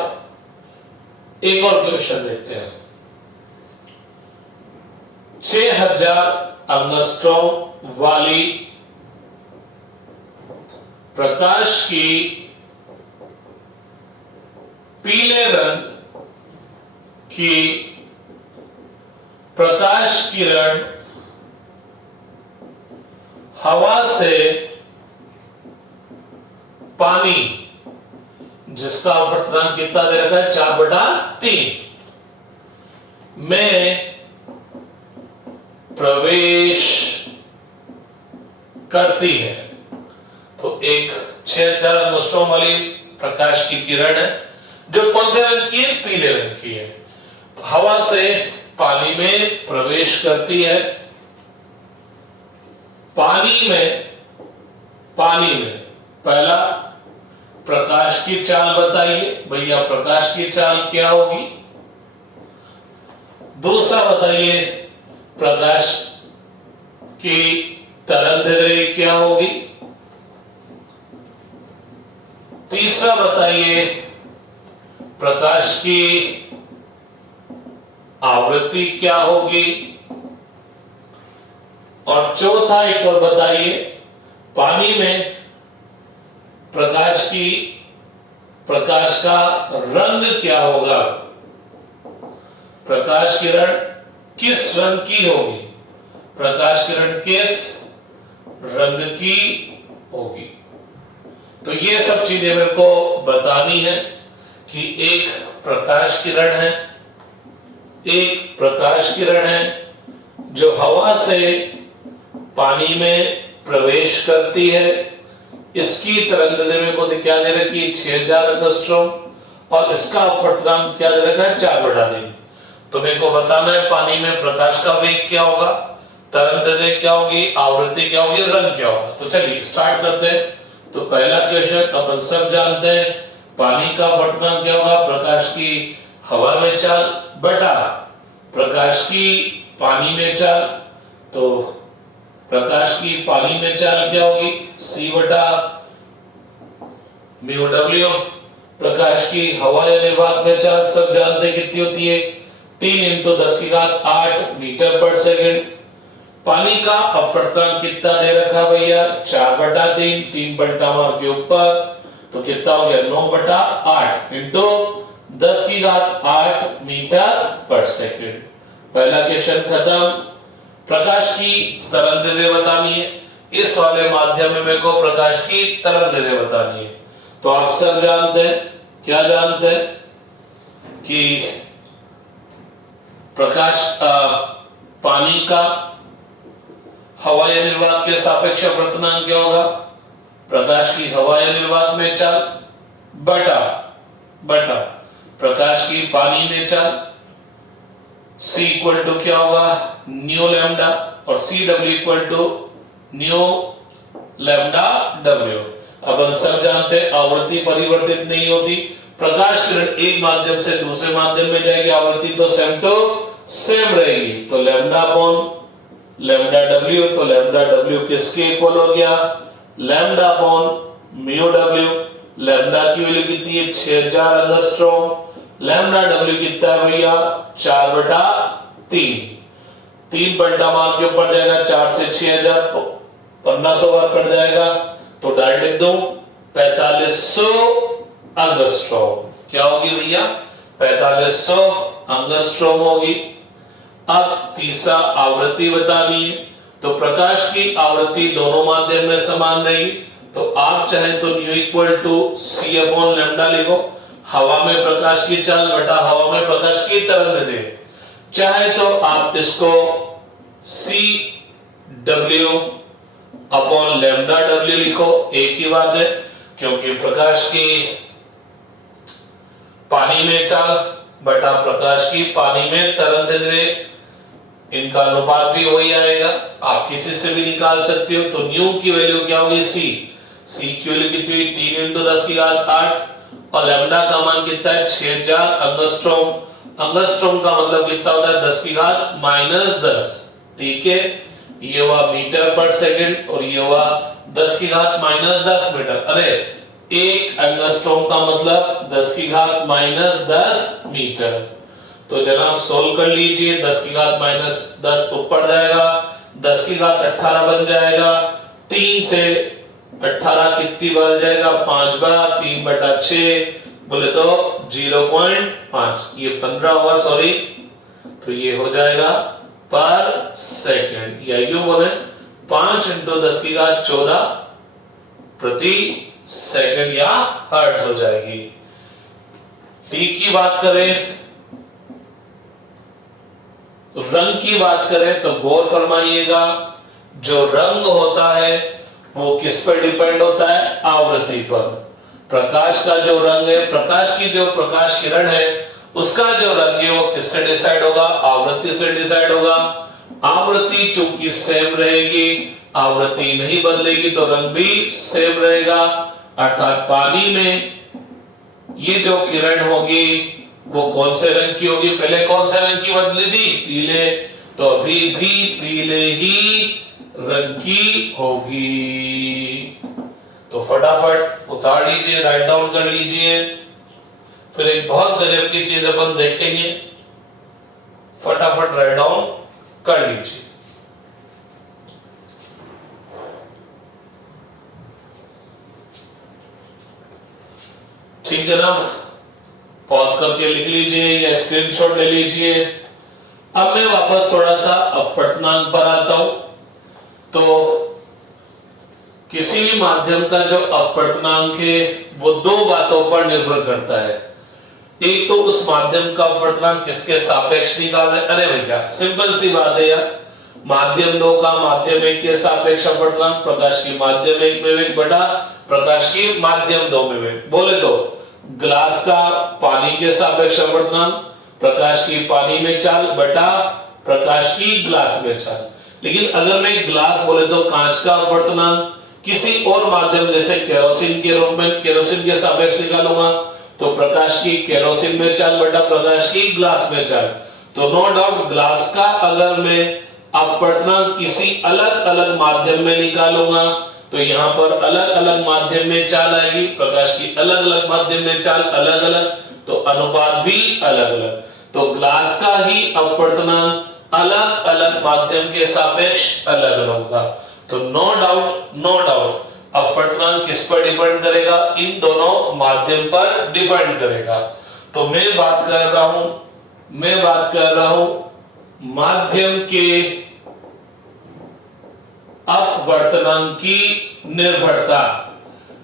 एक और क्वेश्चन देखते हैं। 6000 एंगस्ट्रॉम वाली प्रकाश की पीले रंग की प्रकाश किरण हवा से पानी, जिसका अपवर्तनांक कितना दे रखा है 4 बटा 3 में प्रवेश करती है। तो एक 6000 एंगस्ट्रॉम वाली प्रकाश की किरण है, जो कौन से रंग की है, पीले रंग की है, हवा से पानी में प्रवेश करती है। पानी में पहला प्रकाश की चाल बताइए भैया, प्रकाश की चाल क्या होगी। दूसरा बताइए प्रकाश की तरंगदैर्घ्य क्या होगी। तीसरा बताइए प्रकाश की आवृत्ति क्या होगी। और चौथा एक और बताइए, पानी में प्रकाश का रंग क्या होगा, प्रकाश किरण किस रंग की होगी, प्रकाश किरण किस रंग की होगी। तो ये सब चीजें मेरे को बतानी है कि एक प्रकाश किरण है जो हवा से पानी में प्रवेश करती है, इसकी तरंगदैर्घ्य को क्या दे रखी है 6000 एंगस्ट्रॉम, और इसका अपवर्तनांक क्या दे रखा है 4/3। तो मेरे को बताना है पानी में प्रकाश का वेग क्या होगा, तरंगदैर्घ्य क्या होगी, आवृत्ति क्या होगी, रंग क्या होगा। तो चलिए स्टार्ट करते हैं। तो पहला क्वेश्चन अपन सब जानते हैं, पानी का अपवर्तनांक क्या होगा, प्रकाश की हवा में चाल बटा प्रकाश की पानी में चाल। तो प्रकाश की पानी में चाल क्या होगी, c बटा म्यू डब्ल्यू। प्रकाश की हवा या निर्वात में चाल सब जानते हैं कितनी होती है, 3 × 10⁸ मीटर पर सेकंड। पानी का अपवर्तनांक कितना दे रखा भैया 4/3, 3 पलटा मार के ऊपर, तो कितना हो गया 9/8 × 10⁸ मीटर पर सेकंड। पहला क्वेश्चन खत्म। प्रकाश की तरंगदैर्घ्य बतानी है, इस वाले माध्यम में मेरे को प्रकाश की तरंगदैर्घ्य बतानी है। तो आप सब जानते हैं, क्या जानते हैं कि प्रकाश पानी का हवा या निर्वात के सापेक्ष अपवर्तनांक क्या होगा, प्रकाश की हवा या निर्वात में चाल बटा प्रकाश की पानी में चाल। C इक्वल टू क्या होगा न्यू लैम्डा, और CW equal to nu lambda W। अब हम सब जानते हैं आवृत्ति परिवर्तित नहीं होती, प्रकाश किरण एक माध्यम से दूसरे माध्यम में जाएगी, आवृत्ति तो सेम टू सेम रहेगी। तो लैम्डा अपॉन लैम्डा W, तो लैम्डा W किसके इक्वल हो गया, lambda upon mu W। Lambda की वैल्यू कितनी है 6000 एंगस्ट्रॉम, लैम्डा W कितना है भैया 4/3। 3 पलटा मार के ऊपर जाएगा, 4 से 6000 1500 बार पड़ जाएगा, तो डायरेक्ट लिख दो 4500 एंगस्ट्रॉम। क्या होगी भैया 4500 एंगस्ट्रॉम होगी। अब तीसरा आवृत्ति बतानी है, तो प्रकाश की आवृत्ति दोनों माध्यम में समान रहेगी, तो आप चाहे तो nu equal to C upon lambda लिखो, हवा में प्रकाश की चाल बटा हवा में प्रकाश की तरंगदैर्घ्य। चाहे तो आप इसको CW अपॉन लैम्डा W लिखो, एक ही बात है, क्योंकि प्रकाश की पानी में चाल बटा प्रकाश की पानी में तरंगदैर्घ्य, इनका अनुपात भी वही आएगा, आप किसी से भी निकाल सकते हो। तो न्यू की वैल्यू क्या होगी C की वैल्यू कितनी हुई 3 × 10⁸, और लैम्डा का मान कितना है 6000 एंगस्ट्रॉम। एंगस्ट्रॉम का मतलब कितना होता है 10⁻⁻10, ठीक है। ये हुआ मीटर पर सेकंड और ये हुआ 10⁻⁻10 मीटर। अरे एक एंगस्ट्रॉम का मतलब 10⁻⁻10 मीटर। तो जनाब सोल्व कर लीजिए, 10⁻⁻10 ऊपर जाएगा, 10⁻18 बन जाएगा, 3 से 18 कितनी बार जाएगा 5 बार, 3/6 बोले तो 0.5, ये 15 हुआ सॉरी, तो ये हो जाएगा पर सेकंड, या यूं बोले 5 × 10⁻14 प्रति सेकंड या हर्ट्ज हो जाएगी। टी की बात करें, रंग की बात करें तो गौर फरमाइएगा, जो रंग होता है वो किस पर डिपेंड होता है, आवृत्ति पर। प्रकाश का जो रंग है, प्रकाश की जो प्रकाश किरण है उसका जो रंग है वो किससे डिसाइड होगा, आवृत्ति से डिसाइड होगा। आवृत्ति चूंकि सेम रहेगी, आवृत्ति नहीं बदलेगी तो रंग भी सेम रहेगा। अर्थात पानी में ये जो किरण होगी वो कौन से रंग की होगी, पहले कौन से रंग की बदली थी, पीले, तो अभी भी पीले ही रंग की होगी। तो फटाफट उतार लीजिए, राइट डाउन कर लीजिए, फिर एक बहुत गजब की चीज अपन देखेंगे, फटाफट राइट डाउन कर लीजिए। ठीक जनाब, पॉज करके लिख लीजिए या स्क्रीनशॉट ले लीजिए। अब मैं वापस थोड़ा सा अपवर्तनांक पर आता हूं। तो किसी भी माध्यम का जो अपवर्तनांक है वो दो बातों पर निर्भर करता है। एक तो उस माध्यम का अपवर्तनांक किसके सापेक्ष निकालना है। अरे भैया सिंपल सी बात है यार, माध्यम 2 का माध्यम 1 के सापेक्ष अपवर्तनांक, प्रकाश की माध्यम 1 में वेग बटा प्रकाश की माध्यम 2 में वेग। बोले तो ग्लास का पानी के सापेक्ष अपवर्तनांक, प्रकाश की पानी में चाल बटा प्रकाश की ग्लास में चाल। लेकिन अगर मैं ग्लास बोले तो कांच का अपवर्तनांक किसी और माध्यम जैसे केरोसिन के रूप में केरोसिन के सापेक्ष निकालूंगा तो प्रकाश की केरोसिन में चाल बटा प्रकाश की ग्लास में चाल। तो नो डाउट ग्लास का अगर मैं अपवर्तनांक किसी अलग अलग माध्यम में निकालूंगा तो यहां पर अलग अलग माध्यम में चाल आएगी, प्रकाश की अलग अलग माध्यम में चाल अलग अलग, तो अनुपात भी अलग अलग। तो ग्लास का ही अपवर्तनांक अलग अलग माध्यम के सापेक्ष अलग अलग होगा। तो नो डाउट अपवर्तनांक किस पर डिपेंड करेगा? इन दोनों माध्यम पर डिपेंड करेगा। तो मैं बात कर रहा हूं माध्यम के अपवर्तनांक की निर्भरता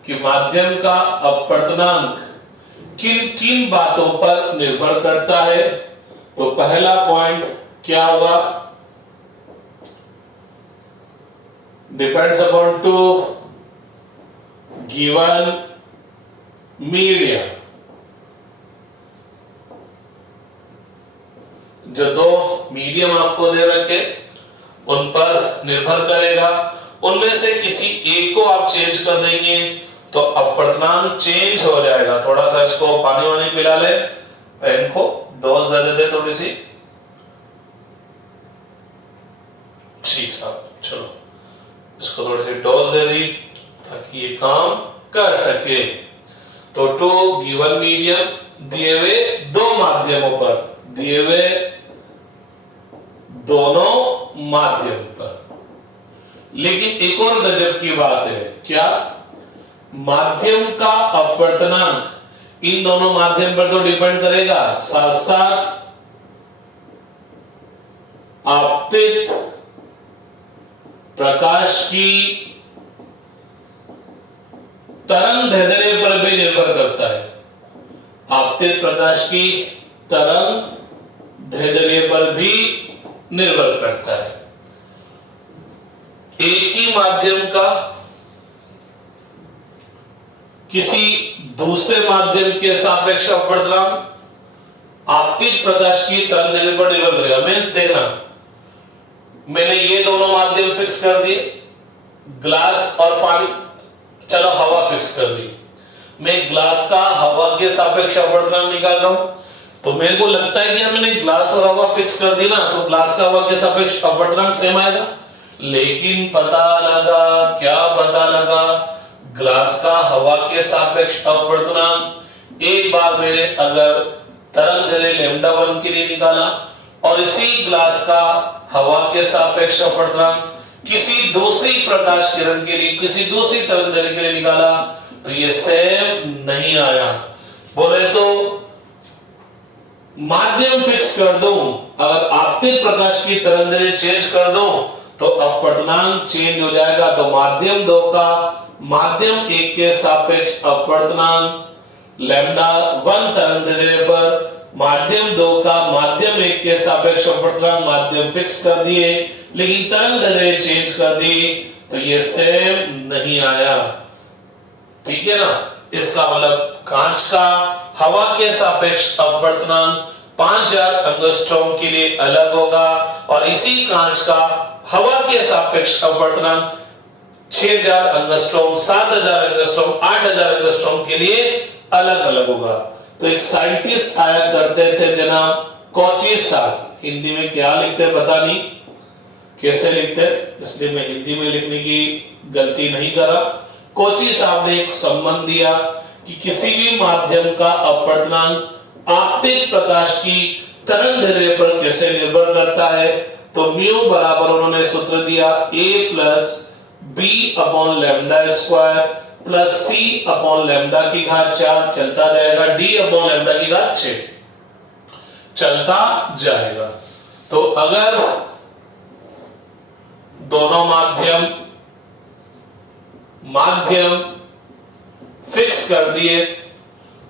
कि माध्यम का अपवर्तनांक किन किन बातों पर निर्भर करता है। तो पहला पॉइंट क्या होगा? Depends upon two given medium. जो दो मीडियम आपको दे रखे उन पर निर्भर करेगा। उनमें से किसी एक को आप चेंज कर देंगे तो अपवर्तनांक चेंज हो जाएगा। थोड़ा सा इसको पानी वानी पिला ले, पेन को डोज दे देते थोड़ी सी। ठीक साहब, चलो इसको थोड़ी सी डोज दे दी ताकि ये काम कर सके। तो टू गिवन मीडियम दिए हुए दो माध्यमों पर, दिए हुए दोनों माध्यम पर। लेकिन एक और गजब की बात है, क्या? माध्यम का अपवर्तनांक इन दोनों माध्यम पर तो डिपेंड करेगा, साथ साथ आपतित प्रकाश की तरंग दैर्ध्य पर भी निर्भर करता है। आपतित प्रकाश की तरंग दैर्ध्य पर भी निर्भर करता है। एक ही माध्यम का किसी दूसरे माध्यम के सापेक्ष अपवर्तनांक आपतित प्रकाश की तरंग दैर्ध्य पर निर्भर करेगा। मींस देखना, मैंने ये दोनों माध्यम फिक्स कर दिए, ग्लास और पानी, चलो हवा फिक्स कर दी। मैं ग्लास का हवा के सापेक्ष अपवर्तनांक निकाल रहा हूं, तो मेरे को लगता है कि मैंने ग्लास और हवा फिक्स कर दी ना, तो ग्लास का हवा के सापेक्ष अपवर्तनांक सेम आएगा। लेकिन पता लगा ग्लास का हवा के सापेक्ष अपवर्तनांक एक बार मैंने अगर तरंग दैर्ध्य लैम्डा 1 के लिए निकाला और इसी ग्लास का हवा के सापेक्ष अपवर्तनांक किसी दूसरी प्रकाश किरण के लिए, किसी दूसरी तरंग दैर्ध्य के लिए निकाला तो ये सेम नहीं आया। बोले तो माध्यम फिक्स कर दूं, अगर आपतित प्रकाश की तरंग दैर्ध्य चेंज कर दूं तो अपवर्तनांक चेंज हो जाएगा। तो माध्यम 2 का माध्यम 1 के सापेक्ष अपवर्तनांक लैम्डा 1 तरंग दैर्ध्य पर, माध्यम 2 का माध्यम 1 के सापेक्ष अपवर्तनांक माध्यम फिक्स कर दिए लेकिन तरंग दैर्ध्य चेंज कर दी तो ये सेम नहीं आया। ठीक है ना? इसका मतलब कांच का हवा के सापेक्ष अपवर्तनांक 5000 एंगस्ट्रॉम के लिए अलग होगा और इसी कांच का हवा के सापेक्ष अपवर्तनांक 6000 एंगस्ट्रॉम, 7000 एंगस्ट्रॉम, 8000 एंगस्ट्रॉम के लिए अलग अलग होगा। तो एक साइंटिस्ट आया करते थे जनाब कोची साहब, हिंदी में क्या लिखते पता नहीं, कैसे लिखते, इसलिए मैं हिंदी में लिखने की गलती नहीं करा। कोची साहब ने एक संबंध दिया कि किसी भी माध्यम का अपवर्तनांक आपतित प्रकाश की तरंग दैर्ध्य पर कैसे निर्भर करता है। तो म्यू बराबर उन्होंने सूत्र दिया a plus b upon lambda square plus c upon lambda की घात 4 चलता जाएगा, d अपॉन लैम्डा की घात 6 चलता जाएगा। तो अगर दोनों माध्यम फिक्स कर दिए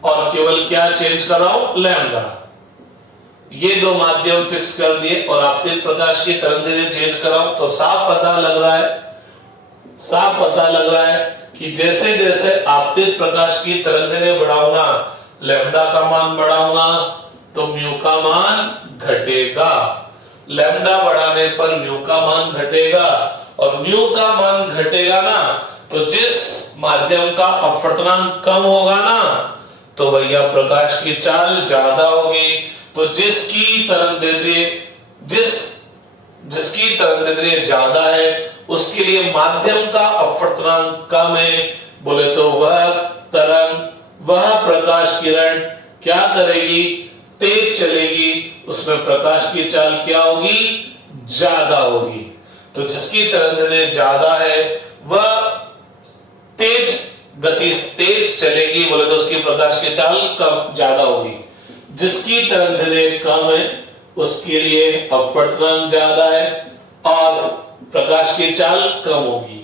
और केवल क्या चेंज कर रहा हूं, लैम्डा, ये दो माध्यम फिक्स कर दिए और आपतित प्रकाश की तरंगदैर्घ्य चेंज कराऊं तो साफ पता लग रहा है कि जैसे जैसे आपतित प्रकाश की तरंगदैर्घ्य बढ़ाऊंगा, लैम्डा का मान बढ़ाऊंगा तो म्यू का मान घटेगा। लैम्डा बढ़ाने पर म्यू का मान घटेगा और म्यू का मान घटेगा ना तो जिस माध्यम का अपवर्तनांक कम होगा ना तो भैया प्रकाश की चाल ज्यादा होगी। तो जिसकी तरंगदैर्घ्य ज्यादा है उसके लिए माध्यम का अपवर्तनांक कम है, बोले तो वह प्रकाश किरण क्या करेगी, तेज चलेगी, उसमें प्रकाश की चाल क्या होगी, ज्यादा होगी। तो जिसकी तरंगदैर्घ्य ज्यादा है वह तेज चलेगी, बोले तो उसकी प्रकाश की चाल कम ज्यादा होगी। जिसकी तरंगदैर्घ्य कम है उसके लिए अपवर्तनांक ज्यादा है और प्रकाश की चाल कम होगी।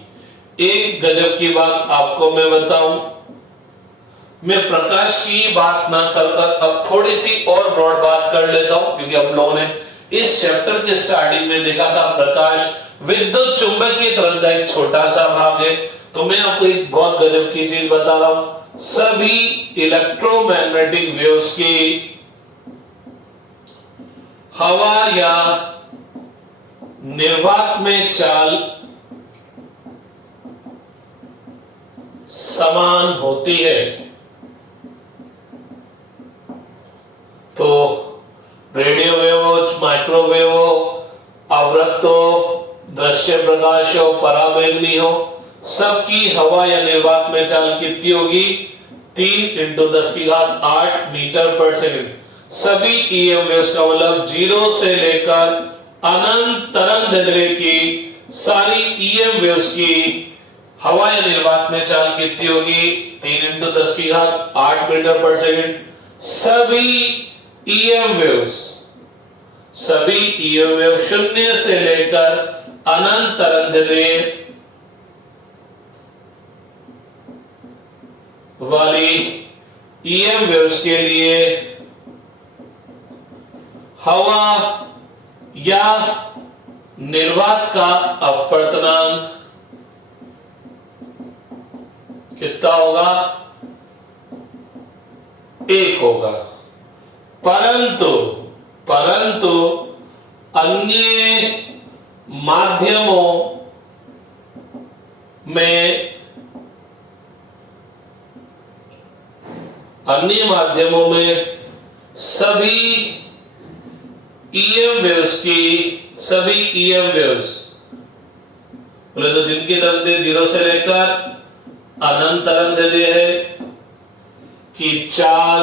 एक गजब की बात आपको मैं बताऊं, मैं प्रकाश की बात ना कर अब थोड़ी सी और ब्रॉड बात कर लेता हूं, क्योंकि हम लोगों ने इस चैप्टर के स्टार्टिंग में देखा था प्रकाश विद्युत चुंबकीय तरंग का एक छोटा सा भाग है। तो मैं आपको एक बहुत गजब की चीज बता रहा हूं, सभी इलेक्ट्रोमैग्नेटिक वेव्स की हवा या निर्वात में चाल समान होती है। तो रेडियो वेव हो, माइक्रोवेव हो, अवरक्त हो, दृश्य प्रकाश हो, पराबैंगनी हो, सबकी हवा या निर्वात में चाल कितनी होगी, 3 × 10⁸ मीटर पर सेकंड। सभी ईएम वेव्स का मतलब 0 से लेकर अनंत तरंगदैर्घ्य की सारी ईएम वेव्स की हवा या निर्वात में चाल कितनी होगी, 3 × 10⁸ मीटर पर सेकंड। सभी ईएम वेव्स 0 से लेकर अनंत तरंगदैर्घ्य वाली ईएम वेव्स के लिए हवा या निर्वात का अपवर्तनांक कितना होगा, 1 होगा। परंतु अन्य माध्यमों में सभी ईएम वेव्स बोले तो जिनकी तरंगदैर्घ्य 0 से लेकर अनंत तरंगदैर्घ्य है कि चाल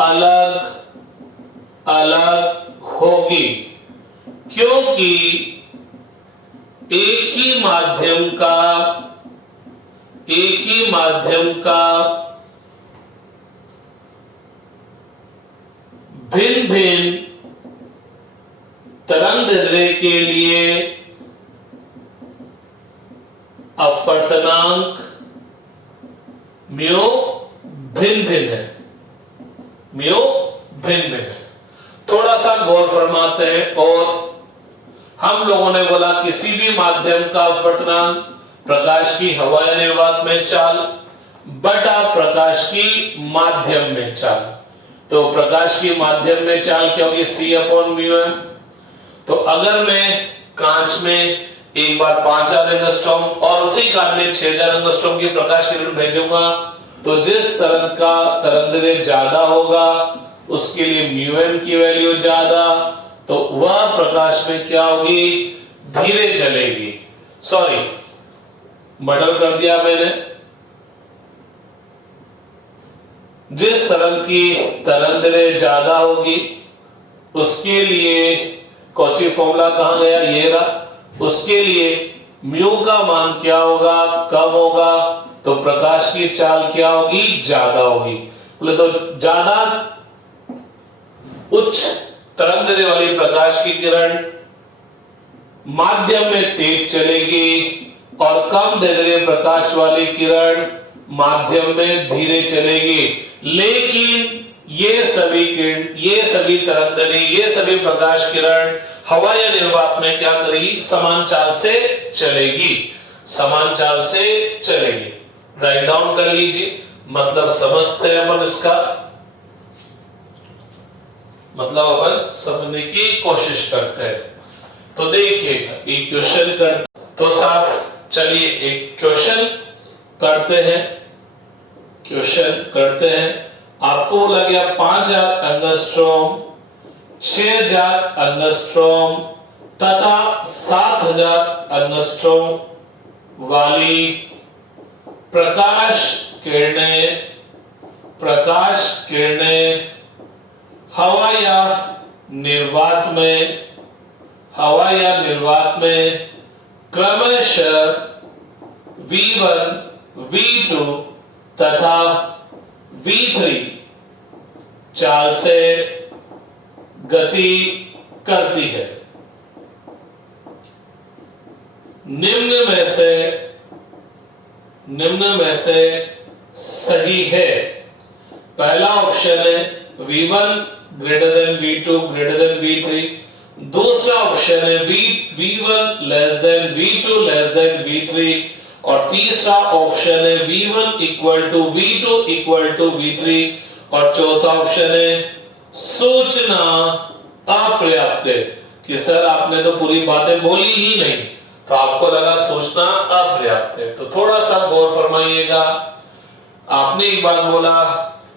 अलग अलग होगी, क्योंकि एक ही माध्यम का भिन्न भिन्न तरंगदैर्घ्य के लिए अपवर्तनांक म्यू भिन्न भिन्न है। थोड़ा सा गौर फरमाते हैं। और हम लोगों ने बोला किसी भी माध्यम का अपवर्तनांक प्रकाश की हवा या निर्वात में चाल बटा प्रकाश की माध्यम में चाल। तो प्रकाश की माध्यम में चाल क्या होगी, C/μm। तो अगर मैं कांच में एक बार 5000 एंगस्ट्रॉम और उसी कांच में 6000 एंगस्ट्रॉम की प्रकाश किरण भेजूंगा तो जिस तरंग का तरंगदैर्घ्य ज्यादा होगा उसके लिए μm की वैल्यू ज्यादा, तो वह प्रकाश में क्या होगी, धीरे चलेगी। सॉरी, मर्डर कर दिया मैंने। जिस तरंग की तरंगदैर्घ्य ज्यादा होगी उसके लिए कॉची फॉर्मूला कहां गया, ये रहा। उसके लिए म्यू का मान क्या होगा, कम होगा, तो प्रकाश की चाल क्या होगी, ज्यादा होगी। बोले तो ज्यादा उच्च तरंगदैर्घ्य वाली प्रकाश की किरण माध्यम में तेज चलेगी और कम दैर्घ्य प्रकाश वाली किरण माध्यम में धीरे चलेगी। लेकिन ये सभी किरण, ये सभी तरंगदैर्घ्य, ये सभी प्रकाश किरण हवा या निर्वात में क्या करेगी? समान चाल से चलेगी, समान चाल से चलेगी। राइट डाउन कर लीजिए, मतलब समझते हैं अपन इसका, मतलब अपन समझने की कोशिश करते हैं। तो देखिए एक क्वेश्चन कर, तो साहब चलिए एक क्वेश्चन करते हैं, क्वेश्चन करते हैं। आपको बोला गया 5000 एंगस्ट्रॉम, 6000 एंगस्ट्रॉम तथा 7000 एंगस्ट्रॉम वाली प्रकाश किरणें हवा या निर्वात में क्रमशः V1, V2 तथा V3 चाल से गति करती है। निम्न में से सही है। पहला ऑप्शन है V1 greater than V2 greater than V3, दूसरा ऑप्शन है V1 less than V2 less than V3, और तीसरा ऑप्शन है V1 equal to V2 equal to V3, और चौथा ऑप्शन है सूचना अपर्याप्त है। कि सर आपने तो पूरी बातें बोली ही नहीं, तो आपको लगा सूचना अपर्याप्त है, तो थोड़ा सा गौर फरमाइएगा। आपने एक बात बोला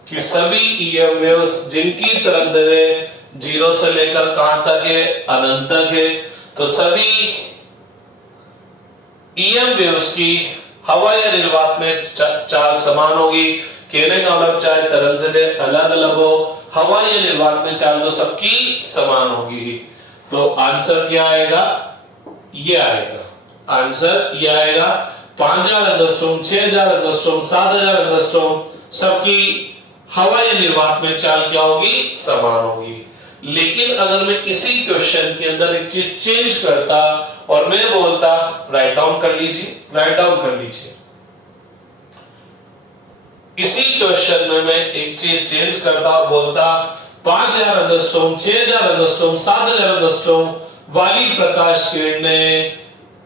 कि सभी ईएम वेव्स जिनकी तरंगदैर्घ्य 0 से लेकर कहां तक है? अनंत तक है। तो सभी ईएम वेव्स की हवा या निर्वात में चाल समान होगी। कहने का मतलब चाहे तरंगदैर्घ्य अलग अलग हो, हवा या निर्वात में चाल तो सबकी समान होगी। तो आंसर क्या आएगा? ये आएगा, आंसर ये आएगा 5000 एंगस्ट्रॉम, 6000 एंगस्ट्रॉम, 7000 एंगस्ट्रॉम सबकी हवा या निर्वात में चाल क्या होगी? समान होगी। लेकिन अगर मैं इसी क्वेश्चन के अंदर एक चीज चेंज करता और मैं बोलता, राइट डाउन कर लीजिए, राइट डाउन कर लीजिए, इसी क्वेश्चन में मैं एक चीज चेंज करता और बोलता 5000 एंगस्ट्रॉम, 6000 एंगस्ट्रॉम, 7000 एंगस्ट्रॉम वाली प्रकाश किरणें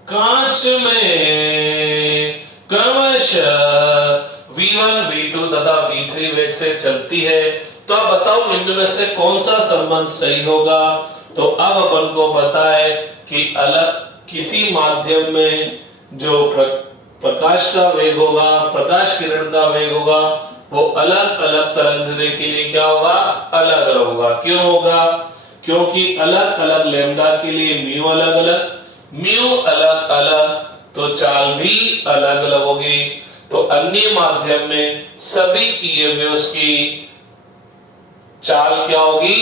कांच में क्रमशः V1, V2 तथा V3 वेग से चलती है। तो अब बताओ निम्न में से कौन सा संबंध सही होगा? तो अब अपन को पता है कि अलग किसी माध्यम में जो प्रकाश का वेग होगा, प्रकाश किरण का वेग होगा, वो अलग अलग तरंगदैर्घ्य के लिए क्या होगा? अलग अलग होगा। क्यों होगा? क्योंकि अलग अलग लैम्डा के लिए म्यू अलग अलग, म्यू अलग अलग, तो चाल भी अलग अलग होगी। तो अन्य माध्यम में सभी ईएम वेव्स की चाल क्या होगी?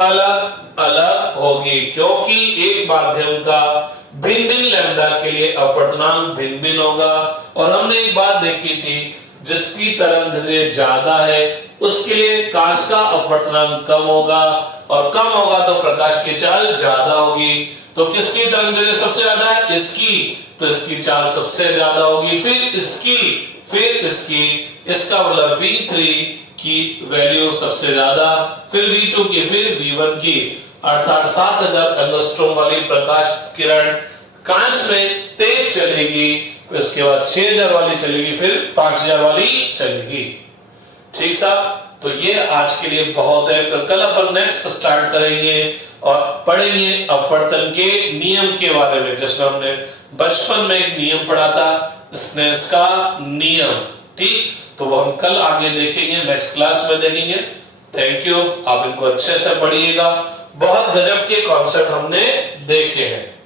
अलग अलग होगी, क्योंकि एक माध्यम का भिन्न भिन्न लैम्डा के लिए अपवर्तनांक भिन्न भिन्न होगा। और हमने एक बात देखी थी, जिसकी तरंगदैर्घ्य ज्यादा है उसके लिए कांच का अपवर्तनांक कम होगा, और कम होगा तो प्रकाश की चाल ज्यादा होगी। तो किसकी तरंगदैर्घ्य सबसे ज्यादा है? इसकी, तो इसकी चाल सबसे ज्यादा होगी, फिर इसकी, फिर इसकी, इसका मतलब V3 की वैल्यू सबसे ज्यादा, फिर V2 की, फिर V1 की, अर्थात 7000 एंगस्ट्रॉम वाली प्रकाश किरण कांच में तेज चलेगी, फिर उसके बाद 6000 वाली चलेगी, फिर 5000 वाली चलेगी। ठीक साहब, तो ये आज के लिए बहुत है। फिर कल अपन नेक्स्ट स्टार्ट करेंगे और पढ़ेंगे अपवर्तन के नियम के बारे में, जिसमें हमने बचपन में एक नियम पढ़ा था, स्नेल्स का नियम। ठीक, तो वो हम कल आगे देखेंगे, नेक्स्ट क्लास में देखेंगे। थैंक यू, आप इनको अच्छे से पढ़िएगा। बहुत गजब के कॉन्सेप्ट हमने देखे हैं।